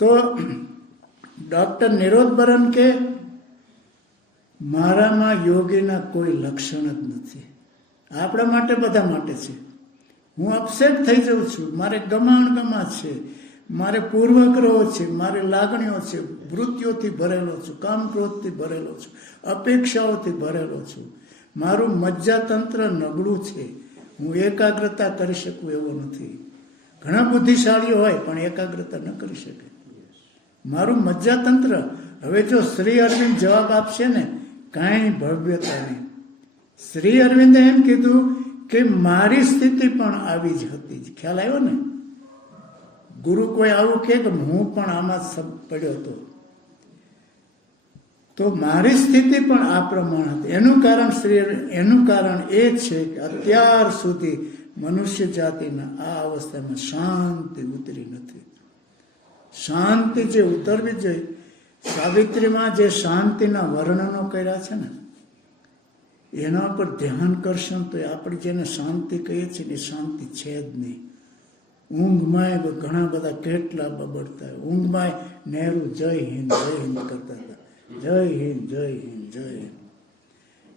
તો ડૉક્ટર નિરોધબરન કે મારામાં યોગીના કોઈ લક્ષણ જ નથી. આપણા માટે બધા માટે છે. હું અપસેટ થઈ જાઉં છું, મારે ગમા છે, મારે પૂર્વગ્રહો છે, મારી લાગણીઓ છે, વૃત્તિઓથી ભરેલો છું, કામ ક્રોધથી ભરેલો છું, અપેક્ષાઓથી ભરેલો છું. મારું મજ્જાતંત્ર નબળું છે. હું એકાગ્રતા કરી શકું એવો નથી. ઘણા બુદ્ધિશાળીઓ હોય પણ એકાગ્રતા ન કરી શકે. મારું મજ્જાતંત્ર. હવે જો શ્રી અરવિંદ જવાબ આપશે ને, કાંઈ ભવ્યતા નહીં. શ્રી અરવિંદે એમ કીધું કે મારી સ્થિતિ પણ આવી જ હતી. ખ્યાલ આવ્યો ને? ગુરુ કોઈ આવું કહે કે હું પણ આમાં પડ્યો હતો, તો મારી સ્થિતિ પણ આ પ્રમાણે હતી. એનું કારણ એ છે કે અત્યાર સુધી મનુષ્ય જાતિના આ અવસ્થામાં શાંતિ ઉતરી નથી. શાંતિ જે ઉતરવી જોઈએ, સાવિત્રીમાં જે શાંતિના વર્ણનો કર્યા છે ને, એના પર ધ્યાન કરશો તો આપણે જેને શાંતિ કહીએ છીએ ને, શાંતિ છે જ નહીં. ઊંઘમાં ઘણા બધા કેટલા બબડતા. ઊંઘમાં નહેરુ જય હિન્દ કરતા હતા. જય હિન્દ, જય હિન્દ, જય હિન્દ.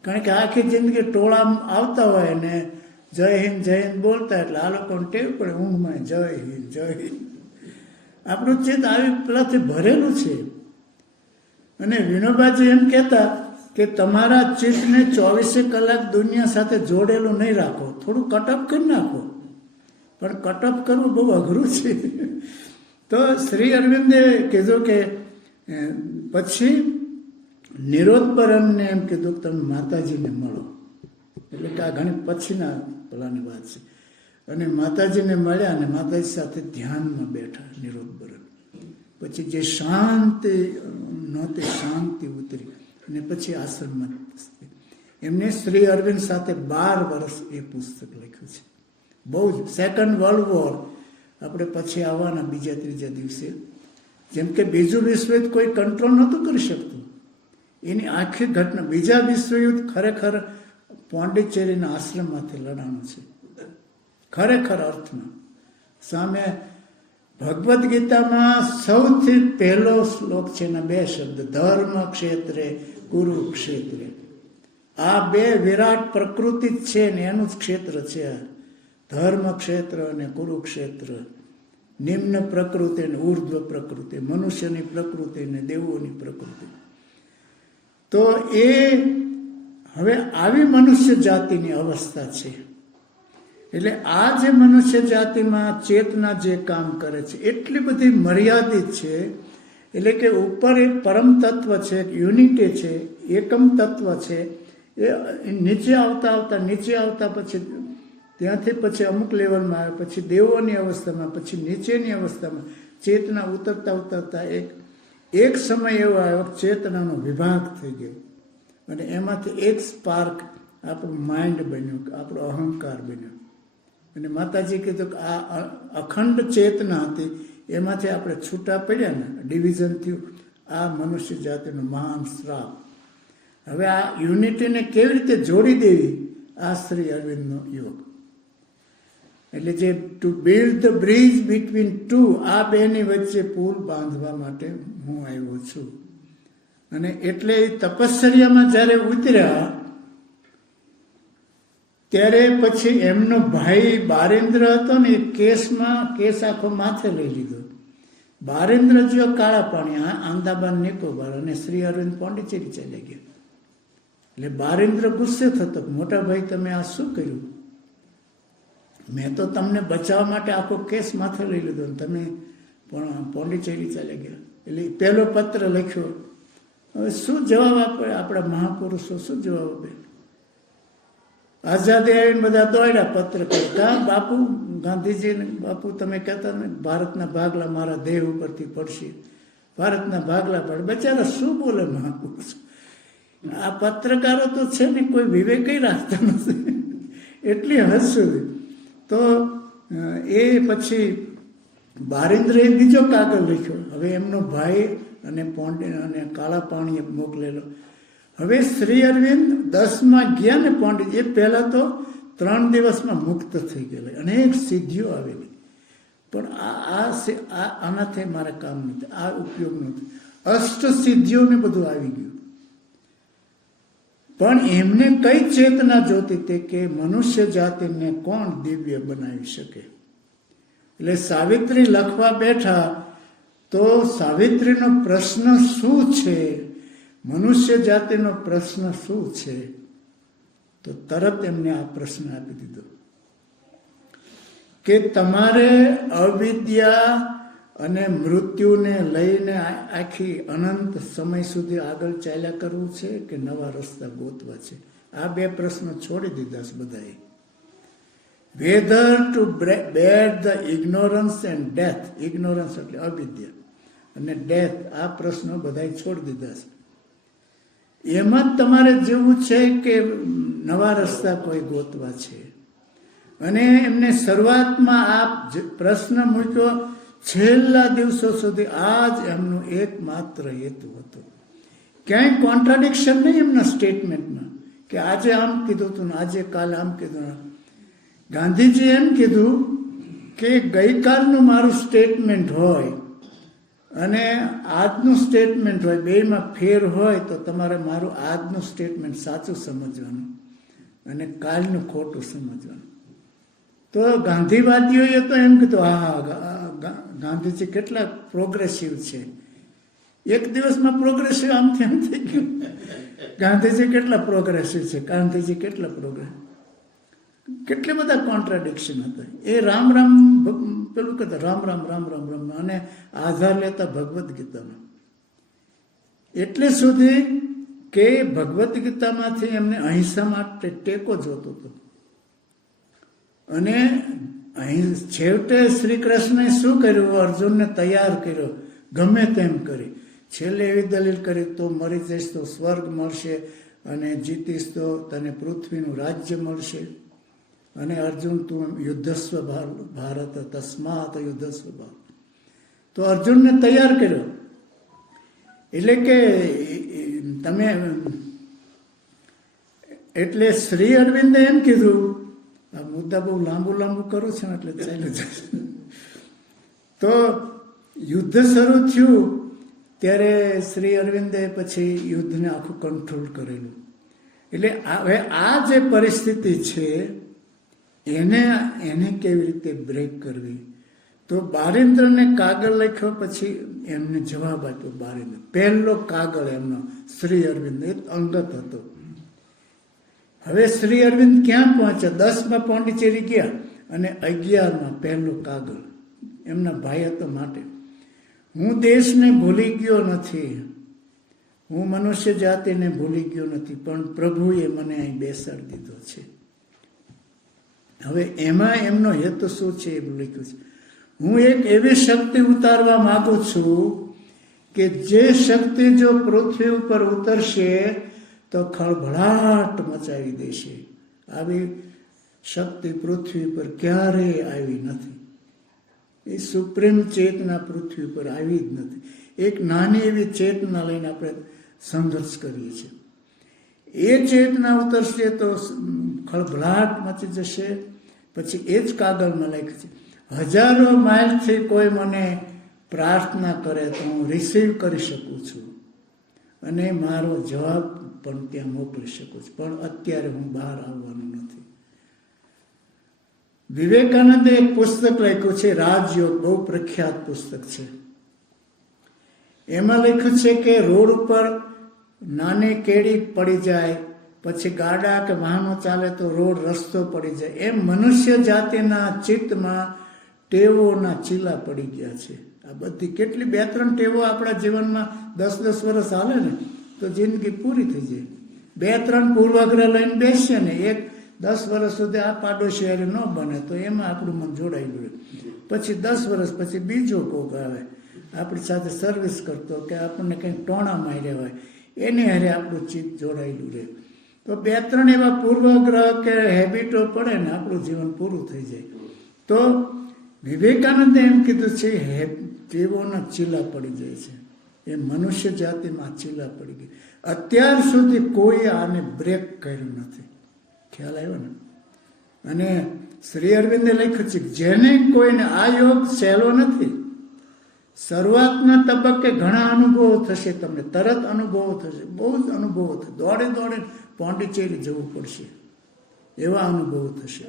કારણ કે આખી જિંદગી ટોળા આવતા હોય ને જય હિન્દ બોલતા, એટલે આ લોકોને ટેવ પડે ઊંઘમાં જય હિન્દ, જય હિન્દ. આપણું ચિત્ત આવી પેલાથી ભરેલું છે. અને વિનોબાજી એમ કહેતા કે તમારા ચિત્તને 24 કલાક દુનિયા સાથે જોડેલું નહીં રાખો, થોડું કટઅપ કરી નાખો. પણ કટઅપ કરવું બહુ અઘરું છે. તો શ્રી અરવિંદે કીધું કે પછી નિરોધબરનને એમ કીધું કે તમે માતાજીને મળો. એટલે કે આ ઘણી પછીના પેલાની વાત છે. અને માતાજીને મળ્યા અને માતાજી સાથે ધ્યાનમાં બેઠા નિરોધબરન. પછી જે શાંતિ નહોતી, શાંતિ ઉતરી અને પછી આશ્રમમાં એમને શ્રી અરવિંદ સાથે 12 વર્ષ એ પુસ્તક લખ્યું છે. બહુ જ. સેકન્ડ વર્લ્ડ વોર આપણે પછી આવવાના બીજા ત્રીજા દિવસે. જેમ કે બીજું વિશ્વયુદ્ધ કોઈ કંટ્રોલ નહોતું કરી શકતું, એની આખી ઘટના. બીજા વિશ્વયુદ્ધ ખરેખર પોંડિચેરીના આશ્રમમાંથી લડાણું છે, ખરેખર અર્થમાં. સામે ભગવદ્ ગીતામાં સૌથી પહેલો શ્લોક છે એના 2 શબ્દ, ધર્મ ક્ષેત્રે કુરુક્ષેત્રે. આ 2 વિરાટ પ્રકૃતિ જ છે ને એનું જ ક્ષેત્ર છે. ધર્મ ક્ષેત્ર અને કુરુક્ષેત્ર. નિમ્ન પ્રકૃતિ અને ઉર્ધ્વ પ્રકૃતિ, મનુષ્યની પ્રકૃતિ અને દેવોની પ્રકૃતિ. તો એ હવે આવી મનુષ્ય જાતિની અવસ્થા છે. એટલે આ જે મનુષ્ય જાતિમાં ચેતના જે કામ કરે છે એટલી બધી મર્યાદિત છે. એટલે કે ઉપર એક પરમ તત્વ છે, એક યુનિટી છે, એકમ તત્વ છે. એ નીચે આવતા પછી ત્યાંથી પછી અમુક લેવલમાં આવે, પછી દેવોની અવસ્થામાં, પછી નીચેની અવસ્થામાં ચેતના ઉતરતા એક સમય એવો આવ્યો ચેતનાનો વિભાગ થઈ ગયો અને એમાંથી એક સ્પાર્ક આપણું માઇન્ડ બન્યું, આપણો અહંકાર બન્યો. અને માતાજી કીધું કે આ અખંડ ચેતના હતી, એમાંથી આપણે છૂટા પડ્યા ને, ડિવિઝન થયું. આ મનુષ્ય જાતિનો મહાન શ્રાપ. હવે આ યુનિટીને કેવી રીતે જોડી દેવી આ શ્રી અરવિંદનો યોગ. એટલે જે to build the bridge between two, આ બેની વચ્ચે પુલ બાંધવા માટે હું આવ્યો છું. અને એટલે તપશ્ચર્યામાં જ્યારે ઉતર્યા ત્યારે પછી એમનો ભાઈ બારેન્દ્ર હતો ને, એ કેસ આખો માથે લઈ લીધો. બારેન્દ્ર જ્યો કાળા પાણી, આંદામાન નિકોબાર, અને શ્રી અરવિંદ પોંડિચેરી ચાલ્યા ગયા. એટલે બારેન્દ્ર ગુસ્સે થતો, મોટા ભાઈ તમે આ શું કર્યું? મેં તો તમને બચાવવા માટે આખો કેસ માથે લઈ લીધો, તમે પણ પોંડિચેરી ચાલ્યા ગયા. એટલે પહેલો પત્ર લખ્યો. હવે શું જવાબ આપે આપણા મહાપુરુષો, શું જવાબ આપે? આઝાદી આવીને બધા દોડ્યા પત્ર કરતા, બાપુ ગાંધીજીને, બાપુ તમે કહેતા ને ભારતના ભાગલા મારા દેહ ઉપરથી પડશે, ભારતના ભાગલા પડે. બચારા શું બોલે મહાપુરુષ? આ પત્રકારો તો છે ને કોઈ વિવેક રાખતા નથી, એટલી હદ સુધી. તો એ પછી બારેન્દ્રએ બીજો કાગળ લખ્યો. હવે એમનો ભાઈ અને અને કાળા પાણીએ મોકલેલો. હવે શ્રી અરવિંદ 10માં ગયા ને પોંડિચેરી, એ પહેલાં તો 3 દિવસમાં મુક્ત થઈ ગયેલા, અનેક સિદ્ધિઓ આવેલી. પણ આનાથી મારે કામ નથી, આ ઉપયોગ નથી. અષ્ટ સિદ્ધિઓને બધું આવી ગયું. પણ એમને કઈ ચેતના જોતી તે કે મનુષ્ય જાતિને કોણ દિવ્ય બનાવી શકે? એટલે સાવિત્રી લખવા બેઠા તો સાવિત્રીનો પ્રશ્ન શું છે, મનુષ્ય જાતિનો પ્રશ્ન શું છે? તો તરત એમને આ પ્રશ્ન આપી દીધો કે તમારે અવિદ્યા અને મૃત્યુને લઈને આખી અનંત સમય સુધી આગળ ચાલ્યા કરવું છે કે નવા રસ્તા ગોતવા છે? આ 2 પ્રશ્નો છોડી દીધા છે બધાએ. Whether to bear the ignorance and death, ignorance એટલે અવિદ્યા, અને ડેથ, આ પ્રશ્નો બધાએ છોડી દીધા છે. એમાં તમારે જેવું છે કે નવા રસ્તા કોઈ ગોતવા છે. અને એમને શરૂઆતમાં આ પ્રશ્ન મૂક્યો, છેલ્લા દિવસો સુધી આ જ એમનો એકમાત્ર હેતુ હતો. ક્યાંય કોન્ટ્રાડિક્શન નહીં એમના સ્ટેટમેન્ટમાં કે આજે આમ કીધું હતું ને આજે કાલે આમ કીધું. ગાંધીજી એમ કીધું કે ગઈકાલનું મારું સ્ટેટમેન્ટ હોય અને આજનું સ્ટેટમેન્ટ હોય, બેમાં ફેર હોય તો તમારે મારું આજનું સ્ટેટમેન્ટ સાચું સમજવાનું અને કાલનું ખોટું સમજવાનું. તો ગાંધીવાદીઓએ તો એમ કીધું, હા ગાંધીજી કેટલા પ્રોગ્રેસિવ છે, એક દિવસમાં પ્રોગ્રેસિવ આમથી આમ થઈ ગયું. ગાંધીજી કેટલા પ્રોગ્રેસિવ છે, ગાંધીજી કેટલા પ્રોગ્રેસિવ, કેટલા બધા કોન્ટ્રાડિક્શન હતા. એ રામ રામ પેલું કહેતા, રામ રામ રામ રામ રામ, અને આધાર લેતા ભગવદ્ ગીતામાં. એટલે સુધી કે ભગવદ્ ગીતામાંથી એમને અહિંસા માટે ટેકો જોતો હતો. અને અહીં છેવટે શ્રી કૃષ્ણએ શું કર્યું? અર્જુનને તૈયાર કર્યો, ગમે તેમ કરી. છેલ્લે એવી દલીલ કરી, તો મરી જઈશ તો સ્વર્ગ મળશે, અને જીતીશ તો તને પૃથ્વીનું રાજ્ય મળશે. અને અર્જુન તું યુદ્ધસ્વ ભારત તસ્માત યુદ્ધસ્વ ભારત. તો અર્જુનને તૈયાર કર્યો. એટલે કે તમે, એટલે શ્રી અરવિંદે એમ કીધું, આ મુદ્દા બહુ લાંબુ કરું છે ને એટલે ચાલ્યું જશે. તો યુદ્ધ શરૂ થયું ત્યારે શ્રી અરવિંદે પછી યુદ્ધને આખું કંટ્રોલ કરેલું. એટલે હવે આ જે પરિસ્થિતિ છે એને કેવી રીતે બ્રેક કરવી? તો બારેન્દ્રને કાગળ લખ્યો, પછી એમને જવાબ આપ્યો બારેન્દ્ર. પહેલો કાગળ એમનો શ્રી અરવિંદ, એ અંગત હતો. હવે શ્રી અરવિંદ ક્યાં પહોંચ્યા? 10માં પોંડિચેરી ગયા અને 11માં પહેલો કાગળ એમના ભાઈ હતો માટે. હું દેશને ભૂલી ગયો નથી, હું મનુષ્ય જાતિને ભૂલી ગયો નથી, પણ પ્રભુએ મને અહીં બેસાડી દીધો છે. હવે એમાં એમનો હેતુ શું છે એ લખ્યું છે. હું એક એવી શક્તિ ઉતારવા માંગુ છું કે જે શક્તિ જો પૃથ્વી ઉપર ઉતરશે તો ખળભળાટ મચાવી દેશે. આવી શક્તિ પૃથ્વી પર ક્યારેય આવી નથી. એ સુપ્રીમ ચેતના પૃથ્વી પર આવી જ નથી. એક નાની એવી ચેતના લઈને આપણે સંઘર્ષ કરીએ છીએ. એ ચેતના ઉતરશે તો ખળભળાટ મચી જશે. પછી એ જ કાગળમાં લખ્યું છે, હજારો માઇલથી કોઈ મને પ્રાર્થના કરે તો હું રિસીવ કરી શકું છું અને મારો જવાબ પણ ત્યાં મોકલી શકું છું, પણ અત્યારે હું બહાર આવવાનું નથી. વિવેકાનંદે એક પુસ્તક લખ્યું છે, રાજયોગ, બહુ પ્રખ્યાત પુસ્તક છે. એમાં લખ્યું છે કે રોડ ઉપર નાની કેડી પડી જાય, પછી ગાડા કે વાહનો ચાલે તો રોડ રસ્તો પડી જાય, એમ મનુષ્ય જાતિના ચિત્તમાં ટેવોના ચીલા પડી ગયા છે. આ બધી કેટલી 2-3 ટેવો આપણા જીવનમાં 10-10 વર્ષ હાલે ને તો જિંદગી પૂરી થઈ જાય. 2-3 પૂર્વાગ્રહ લઈને બેસીએ ને, 10 વર્ષ સુધી આ પાડોશી હારે ન બને તો એમાં આપણું મન જોડાયેલું રહે. પછી 10 વર્ષ પછી બીજો કોક આવે આપણી સાથે સર્વિસ કરતો કે આપણને કંઈક ટોણા માર્યા હોય, એની હારે આપણું ચિત્ત જોડાયેલું રહે. તો 2-3 એવા પૂર્વગ્રહ કે હેબિટો પડે ને આપણું જીવન પૂરું થઈ જાય. તો વિવેકાનંદે એમ કીધું છે, ટેવોના ચીલા પડી જાય છે, એ મનુષ્ય જાતિમાં ચીલા પડી ગઈ. અત્યાર સુધી કોઈ આને બ્રેક કર્યું નથી. ખ્યાલ આવ્યો ને? અને શ્રી અરવિંદે લખ્યું છે, જેને કોઈને આ યોગ સહેલો નથી. શરૂઆતના તબક્કે ઘણા અનુભવો થશે, તમને તરત અનુભવો થશે, બહુ જ અનુભવો થશે, દોડે પોંડિચેરી જવું પડશે, એવા અનુભવો થશે.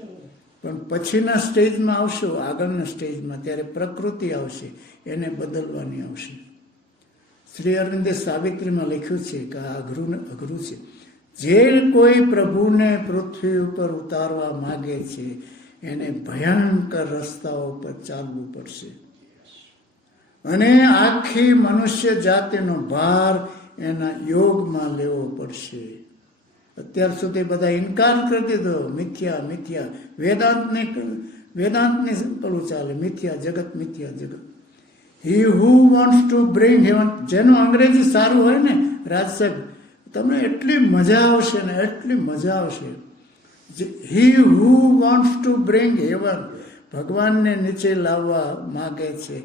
પણ પછીના સ્ટેજમાં આવશો, આગળના સ્ટેજમાં, ત્યારે પ્રકૃતિ આવશે, એને બદલવાની આવશે. શ્રી અરવિંદે સાવિત્રીમાં લખ્યું છે કે આ અઘરું છે, જે કોઈ પ્રભુને પૃથ્વી ઉપર ઉતારવા માગે છે એને ભયંકર રસ્તાઓ પર ચાલવું પડશે અને આખી મનુષ્ય જાતિનો ભાર એના યોગમાં લેવો પડશે. અત્યાર સુધી બધા ઇનકાર કરી દીધો, મિથ્યા. વેદાંતની પેલું ચાલે, મિથ્યા જગત, મિથ્યા જગત. હી who wants to bring heaven, જેનું અંગ્રેજી સારું હોય ને રાજ સાહેબ, તમને એટલી મજા આવશે ને, એટલી મજા આવશે. He who wants to bring heaven, ભગવાનને નીચે લાવવા માગે છે,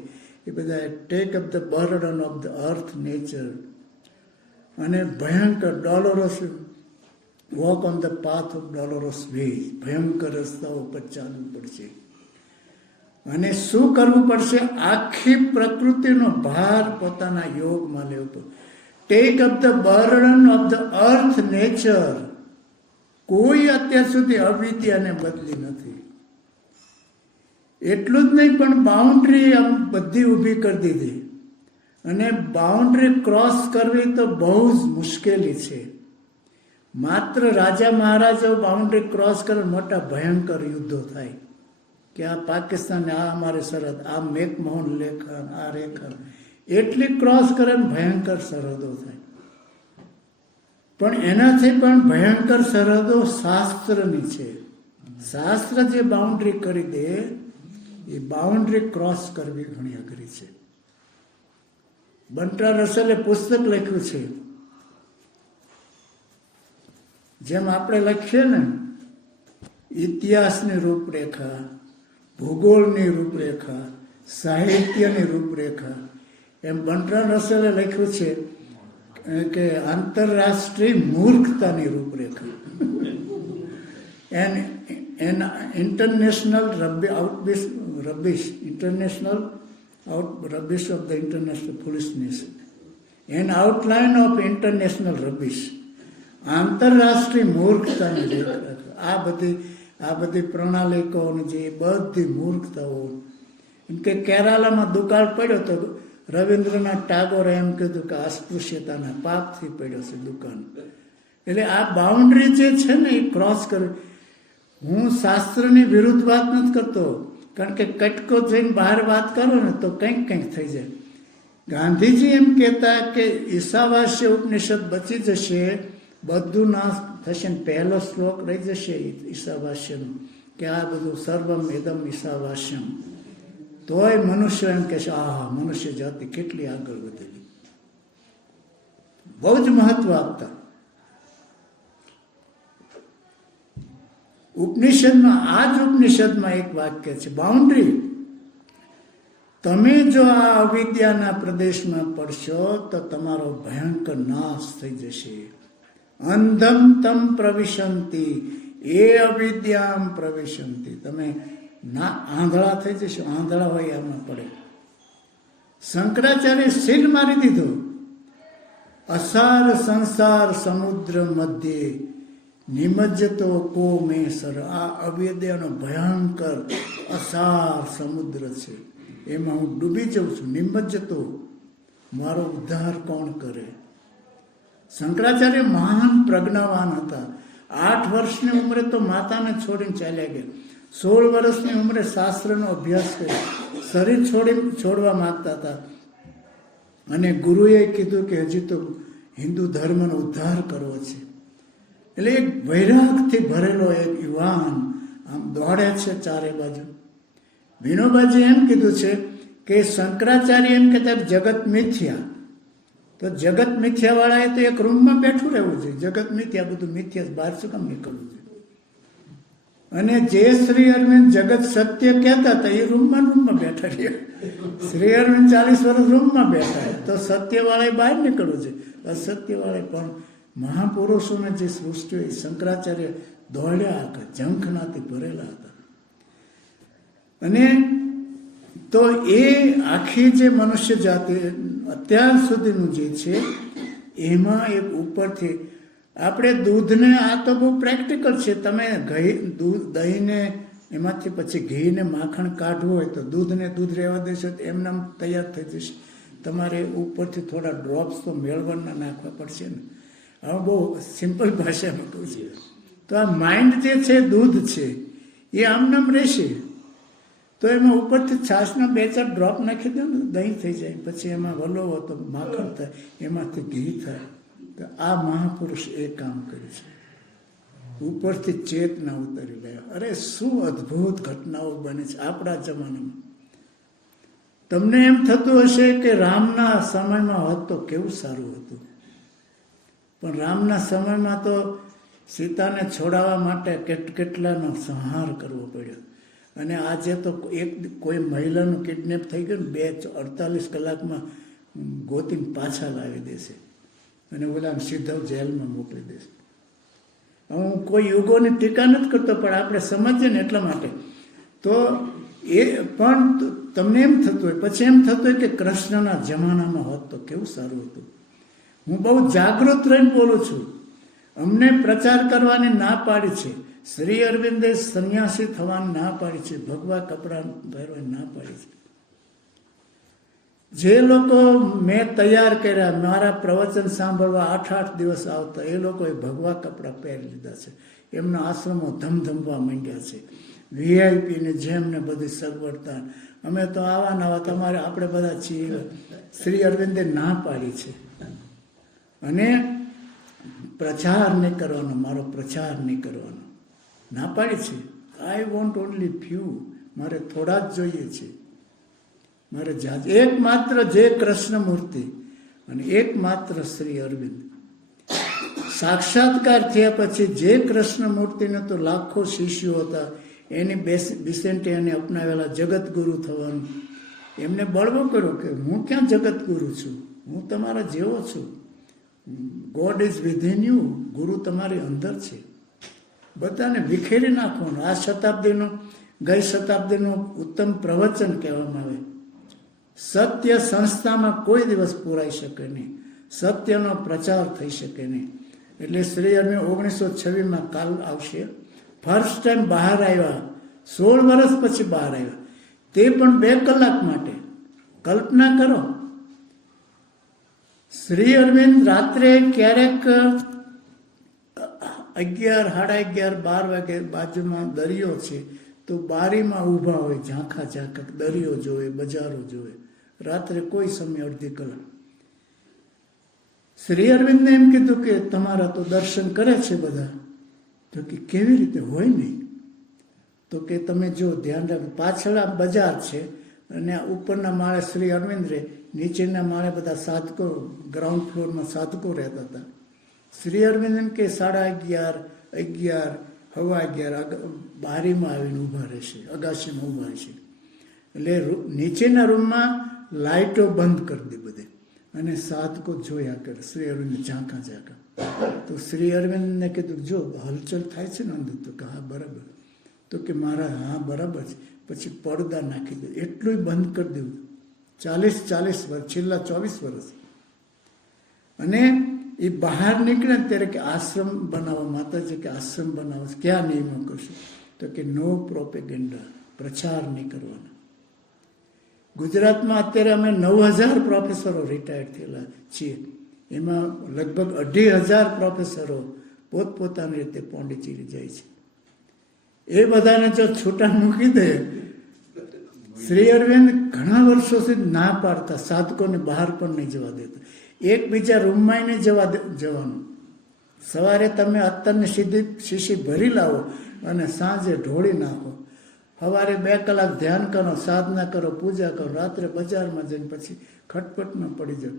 એ બધા take up the burden of the earth nature. અને ભયંકર dolorous walk on the path of dolorous way, ભયંકર રસ્તાઓ પર ચાલવું પડશે. અને શું કરવું પડશે? આખી પ્રકૃતિનો ભાર પોતાના યોગમાં લેવો પડશે. Tech up the burden of the earth nature. કોઈ અત્યાર સુધી અવિદ્યાને બદલી નથી. એટલું જ નહીં, પણ બાઉન્ડ્રી આમ બધી ઊભી કરી દીધી. અને બાઉન્ડ્રી ક્રોસ કરવી તો બહુ જ મુશ્કેલી છે. માત્ર રાજા મહારાજાઓ બાઉન્ડ્રી ક્રોસ કરે, મોટા ભયંકર યુદ્ધો થાય કે આ પાકિસ્તાન, આ અમારી સરહદ, આ મેકમોહન લેખન, આ રેખા, એટલી ક્રોસ કરે ને ભયંકર સરહદો થાય. પણ એનાથી પણ ભયંકર સરહદો શાસ્ત્રની છે. શાસ્ત્ર જે બાઉન્ડ્રી કરી દે, એ બાઉન્ડ્રી ક્રોસ કરવી ઘણી અઘરી છે. બંટ્રા રસેલે પુસ્તક લખ્યું છે, જેમ આપણે લખીએ ને ઇતિહાસની રૂપરેખા, ભૂગોળની રૂપરેખા, સાહિત્યની રૂપરેખા, એમ બંટ્રા રસેલે લખ્યું છે કે આંતરરાષ્ટ્રીય મૂર્ખતાની રૂપરેખા. International rubbish of the international foolishness, an outline of international rubbish. આંતરરાષ્ટ્રીય મૂર્ખતાની રૂપરેખા. આ બધી પ્રણાલિકોની જે બધી મૂર્ખતાઓ. એમ કે કેરાલામાં દુકાળ પડ્યો તો રવિન્દ્રનાથ ટાગોરે એમ કીધું કે અસ્પૃશ્યતાના પાપથી પડ્યો છે દુકાન. એટલે આ બાઉન્ડ્રી જે છે ને એ ક્રોસ કરવી. હું શાસ્ત્રની વિરુદ્ધ વાત નથી કરતો, કારણ કે કટકો જઈને બહાર વાત કરો ને તો કંઈક થઈ જાય. ગાંધીજી એમ કહેતા કે ઈશાવાસ્ય ઉપનિષદ બચી જશે, બધું નાશ થશે ને પહેલો શ્લોક રહી જશે ઈશાવાસ્યનો કે આ બધું સર્વમ એદમ ઈશાવાસ્યમ. તોય મનુષ્ય એમ કહે છે, આહા, મનુષ્ય જાતિ કેટલી આગળ વધેલી. બહુ જ મહત્વ આપતા. ઉપનિષદમાં, આ જ ઉપનિષદમાં એક વાક્ય છે, બાઉન્ડ્રી. તમે જો આ અવિદ્યાના પ્રદેશમાં પડશો તો તમારો ભયંકર નાશ થઈ જશે. અંધમ તમ પ્રવિશંતિ એ અવિદ્યામ પ્રવેશંતિ. તમે ના આંધળા થઈ જશો, આંધળા હોય આમાં પડે. શંકરાચાર્ય સીલ મારી દીધો. અસાર સંસાર સમુદ્ર મધ્યે નિમજ્જતો કો મે સર. આ અવિદ્યાનો ભયંકર અસાર સમુદ્ર છે, એમાં હું ડૂબી જાઉં છું. નિમજ્જતો, મારો ઉદ્ધાર કોણ કરે? શંકરાચાર્ય મહાન પ્રજ્ઞાવાન હતા. 8 વર્ષની ઉંમરે તો માતાને છોડીને ચાલ્યા ગયા. 16 વર્ષની ઉંમરે શાસ્ત્રનો અભ્યાસ કર્યો. શરીર છોડવા માંગતા હતા. અને ગુરુએ કીધું કે હજી તો હિન્દુ ધર્મનો ઉદ્ધાર કરવો છે. એટલે એક વૈરાગથી ભરેલો એક યુવાન આમ દોડે છે ચારે બાજુ. વિનોબાજી એમ કીધું છે કે શંકરાચાર્ય એમ કહેતા જગત મિથ્યા. તો જગત મિથ્યા વાળાએ તો એક રૂમમાં બેઠું રહેવું છે. જગત મિથ્યા, બધું મિથ્યા, બહાર શું કામ નીકળવું છે? અને જે શ્રી અરવિંદ જગત સત્ય કહેતા હતા એ રૂમમાં બેઠા રહ્યા. શ્રી અરવિંદ 40 વર્ષ રૂમમાં બેઠા, તો સત્ય વાળાએ બહાર નીકળવું છે. અસત્ય વાળાએ પણ મહાપુરુષોને જે સૃષ્ટિ હોય, શંકરાચાર્ય દોડ્યા હતા, ઝંખનાથી ભરેલા હતા. અને તો એ આખી જે મનુષ્ય જાતિ અત્યાર સુધીનું જે છે એમાં એક ઉપરથી આપણે દૂધને, આ તો બહુ પ્રેક્ટિકલ છે. તમે દહીંને એમાંથી પછી ઘીને માખણ કાઢવું હોય તો દૂધ રહેવા દેશો તો એમને તૈયાર થઈ જશે. તમારે ઉપરથી થોડા ડ્રોપ્સ તો મેળવણના નાખવા પડશે ને. હવે બહુ સિમ્પલ ભાષામાં કહું છું. તો આ માઇન્ડ જે છે દૂધ છે, એ આમનામ રહેશે. તો એમાં ઉપરથી છાશના 2-4 ડ્રોપ નાખી દો ને, દહીં થઈ જાય. પછી એમાં વલોવો તો માખણ થાય, એમાંથી ઘી થાય. તો આ મહાપુરુષ એ કામ કર્યું છે. ઉપરથી ચેતના ઉતરી ગયા. અરે શું અદ્ભુત ઘટનાઓ બને છે આપણા જમાનામાં. તમને એમ થતું હશે કે રામના સમયમાં હોત તો કેવું સારું હતું. પણ રામના સમયમાં તો સીતાને છોડાવવા માટે કેટલાનો સંહાર કરવો પડ્યો. અને આજે તો કોઈ મહિલાનું કિડનેપ થઈ ગયું ને 48 કલાકમાં ગોતીને પાછા લાવી દેશે અને ઓલાને સીધા જેલમાં મોકલી દેશે. હું કોઈ યુગોની ટીકા નથી કરતો, પણ આપણે સમજીએ ને એટલા માટે. તો એ પણ તમને એમ થતું હોય, પછી એમ થતું હોય કે કૃષ્ણના જમાનામાં હોત તો કેવું સારું હતું. હું બહુ જાગૃત રહીને બોલું છું. અમને પ્રચાર કરવાની ના પાડી છે. શ્રી અરવિંદે સંન્યાસી થવાની ના પાડી છે. ભગવા કપડાં પહેરવાની ના પાડી છે. જે લોકો મેં તૈયાર કર્યા, મારા પ્રવચન સાંભળવા 8-8 દિવસ આવતા, એ લોકોએ ભગવા કપડાં પહેરી લીધા છે. એમના આશ્રમો ધમધમવા માંડ્યા છે. વીઆઈપીને જેમને બધી સગવડતા. અમે તો આવા નવા તમારે આપણે બધા છીએ. શ્રી અરવિંદે ના પાડી છે. અને પ્રચાર નહીં કરવાનો, મારો પ્રચાર નહીં કરવાનો ના પાડી છે. I want only few. મારે થોડા જ જોઈએ છે. મારે એકમાત્ર જે કૃષ્ણ મૂર્તિ અને એકમાત્ર શ્રી અરવિંદ. સાક્ષાત્કાર થયા પછી જે કૃષ્ણ મૂર્તિને તો લાખો શિષ્યો હતા, એની બિસેન્ટે એને અપનાવેલા જગતગુરુ થવાનું. એમને બળવો કર્યો કે હું ક્યાં જગતગુરુ છું, હું તમારા જેવો છું. God is within you. ગુરુ તમારી અંદર છે. બધાને વિખેરી નાખવાનું. આ શતાબ્દીનું, ગઈ શતાબ્દીનું ઉત્તમ પ્રવચન કહેવામાં આવે. સત્ય સંસ્થામાં કોઈ દિવસ પૂરાઈ શકે નહીં. સત્યનો પ્રચાર થઈ શકે નહીં. એટલે શ્રી અરવિંદ 1926માં કાલ આવશે. ફર્સ્ટ ટાઈમ બહાર આવ્યા, 16 વર્ષ પછી બહાર આવ્યા. તે પણ 2 કલાક માટે. કલ્પના કરો. શ્રી અરવિંદ રાત્રે ક્યારેક 11, સાડા 11, 12 વાગે બાજુમાં દરિયો છે તો બારીમાં ઊભા હોય, ઝાંખા દરિયો જોવે, બજારો જોવે. રાત્રે કોઈ સમય અડધી કલાક. શ્રી અરવિંદને એમ કીધું કે તમારા તો દર્શન કરે છે બધા. તો કે કેવી રીતે હોય નહીં? તો કે તમે જો ધ્યાન રાખો, પાછળ આ બજાર છે અને ઉપરના માળે શ્રી અરવિંદ રહે, નીચેના માળે બધા સાધકો, ગ્રાઉન્ડ ફ્લોરમાં સાધકો રહેતા હતા. શ્રી અરવિંદ એમ કે 11:30, 11, સવા 11 બારીમાં આવીને ઊભા રહેશે, અગાશીમાં ઊભા રહેશે. એટલે નીચેના રૂમમાં લાઇટો બંધ કરી દે બધે અને સાધકો જોયા કરે શ્રી અરવિંદ ઝાંકા ઝાંકા. તો શ્રી અરવિંદને કીધું જો હલચલ થાય છે ને અંદર, તો કે હા બરાબર. તો કે મારા હા બરાબર છે. પછી પડદા નાખી દે, એટલું બંધ કરી દેવું. 40 વર્ષ, છેલ્લા 24 વર્ષ. અને એ બહાર નીકળે ને ત્યારે કે આશ્રમ બનાવો, માતાજી કે આશ્રમ બનાવો, ક્યાં નિયમો કરશો? તો કે નો પ્રોપેગેન્ડા, પ્રચાર નહીં કરવાનો. ગુજરાતમાં અત્યારે અમે 9000 પ્રોફેસરો રિટાયર્ડ થયેલા છીએ. એમાં લગભગ 2500 પ્રોફેસરો પોતપોતાની રીતે પોંડિચેરી જાય છે. એ બધાને જો છૂટા મૂકી દે, શ્રી અરવિંદ ઘણા વર્ષો સુધી ના પાડતા, સાધકોને બહાર પણ નહીં જવા દેતા. એકબીજા રૂમમાં નહીં જવાનું. સવારે તમે અત્તરની શીશી ભરી લાવો અને સાંજે ઢોળી નાખો. સવારે 2 કલાક ધ્યાન કરો, સાધના કરો, પૂજા કરો, રાત્રે બજારમાં જઈને પછી ખટપટમાં પડી જાવ.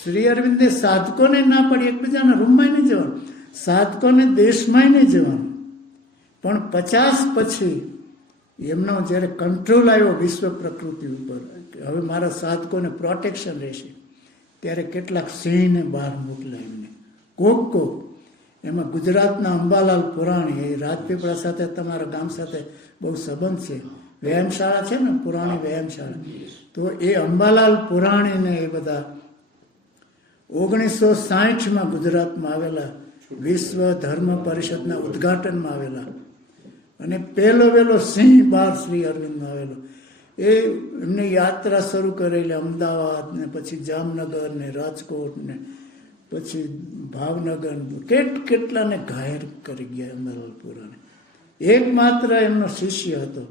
શ્રી અરવિંદે સાધકોને ના પડી, એકબીજાના રૂમમાં નહીં જવાનું, સાધકોને દેશમાં નહીં જવાનું. પણ 50 પછી એમનો જ્યારે કંટ્રોલ આવ્યો વિશ્વ પ્રકૃતિ ઉપર, હવે મારા સાધકોને પ્રોટેક્શન રહેશે, ત્યારે કેટલાક સિંહને બહાર મોકલ્યા એમને. કોક એમાં ગુજરાતના અંબાલાલ પુરાણી, એ રાજપીપળા સાથે તમારા ગામ સાથે બહુ સંબંધ છે, વ્યાયામશાળા છે ને, પુરાણી વ્યાયામશાળા. તો એ અંબાલાલ પુરાણીને એ બધા 1960માં ગુજરાતમાં આવેલા, વિશ્વ ધર્મ પરિષદના ઉદ્ઘાટનમાં આવેલા. અને પહેલો સિંહ બહાર શ્રી અરવિંદમાં આવેલો. એ એમની યાત્રા શરૂ કરેલી અમદાવાદ ને પછી જામનગર ને રાજકોટ ને પછી ભાવનગર, કેટલાને ઘાયલ કરી ગયા અંબાલાલ પુરાણી. એકમાત્ર એમનો શિષ્ય હતો.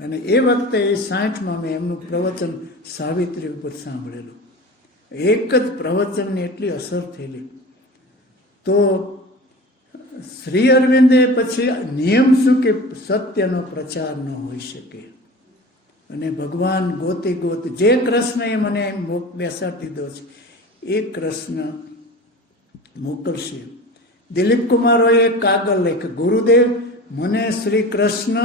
અને એ વખતે એ 60માં મેં એમનું પ્રવચન સાવિત્રી ઉપર સાંભળેલું. એક જ પ્રવચનની એટલી અસર થયેલી. તો શ્રી અરવિંદે પછી નિયમ શું કે સત્યનો પ્રચાર ન હોઈ શકે. અને ભગવાન ગોતી જે કૃષ્ણએ મને બેસાડી દીધો છે એ કૃષ્ણ મોકલશે. દિલીપ કુમારોએ કાગળ લખ્યું, ગુરુદેવ મને શ્રી કૃષ્ણ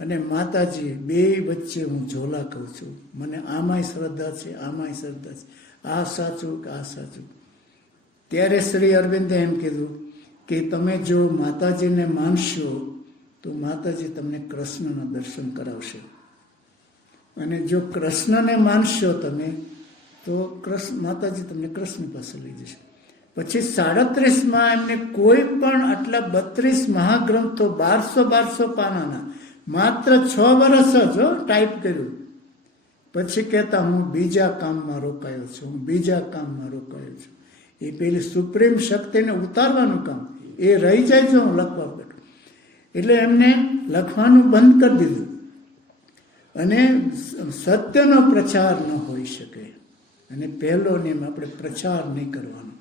અને માતાજી બે વચ્ચે હું ઝોલા કહું છું. મને આમાંય શ્રદ્ધા છે, આમાંય શ્રદ્ધા છે, આ સાચું કે આ સાચું. ત્યારે શ્રી અરવિંદે એમ કીધું કે તમે જો માતાજીને માનશો તો માતાજી તમને કૃષ્ણના દર્શન કરાવશે, અને જો કૃષ્ણને માનશો તમે તો માતાજી તમને કૃષ્ણ પાસે લઈ જશે. પછી 37માં એમને કોઈ પણ આટલા 32 મહાગ્રંથો 1200 પાનાના માત્ર 6 વર્ષ જ ટાઈપ કર્યું. પછી કહેતા હું બીજા કામમાં રોકાયો છું, હું બીજા કામમાં રોકાયો છું. એ પેલી સુપ્રીમ શક્તિને ઉતારવાનું કામ એ રહી જાય છે, હું લખવા બેઠું. એટલે એમને લખવાનું બંધ કરી દીધું. અને સત્યનો પ્રચાર ન હોઈ શકે. અને પહેલો નિયમ આપણે પ્રચાર નહીં કરવાનો.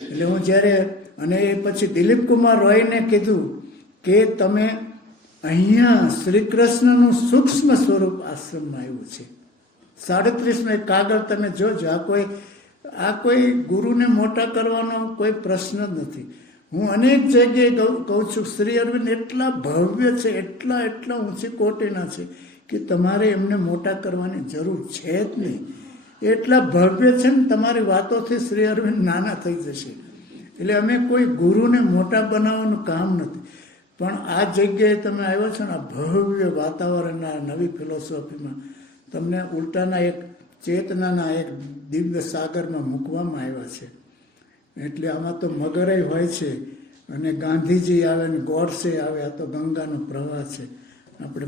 એટલે હું જ્યારે, અને એ પછી દિલીપ કુમાર રોયને કીધું કે તમે અહીંયા શ્રી કૃષ્ણનું સૂક્ષ્મ સ્વરૂપ આશ્રમમાં આવ્યું છે. 37માં એક કાગળ તમે જોજો. આ કોઈ ગુરુને મોટા કરવાનો કોઈ પ્રશ્ન જ નથી. હું અનેક જગ્યાએ કહું છું, શ્રી અરવિંદ એટલા ભવ્ય છે, એટલા ઊંચી કોટીના છે કે તમારે એમને મોટા કરવાની જરૂર છે જ નહીં. એટલા ભવ્ય છે ને, તમારી વાતોથી શ્રી અરવિંદ નાના થઈ જશે. એટલે અમે કોઈ ગુરુને મોટા બનાવવાનું કામ નથી. પણ આ જગ્યાએ તમે આવ્યો છો ને, આ ભવ્ય વાતાવરણના નવી ફિલોસોફીમાં તમને ઉલટાના એક ચેતનાના એક દિવ્ય સાગરમાં મૂકવામાં આવ્યા છે. એટલે આમાં તો મગરય હોય છે, અને ગાંધીજી આવે ને ગોડસે આવે. આ તો ગંગાનો પ્રવાહ છે. આપણે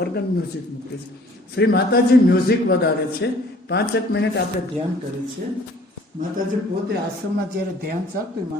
ઓર્ગન મ્યુઝિક મૂકે છે. શ્રી માતાજી મ્યુઝિક વગાડે છે. 5 મિનિટ આપણે ધ્યાન કરીએ છીએ. માતાજી પોતે આશ્રમમાં જ્યારે ધ્યાન ચાલતું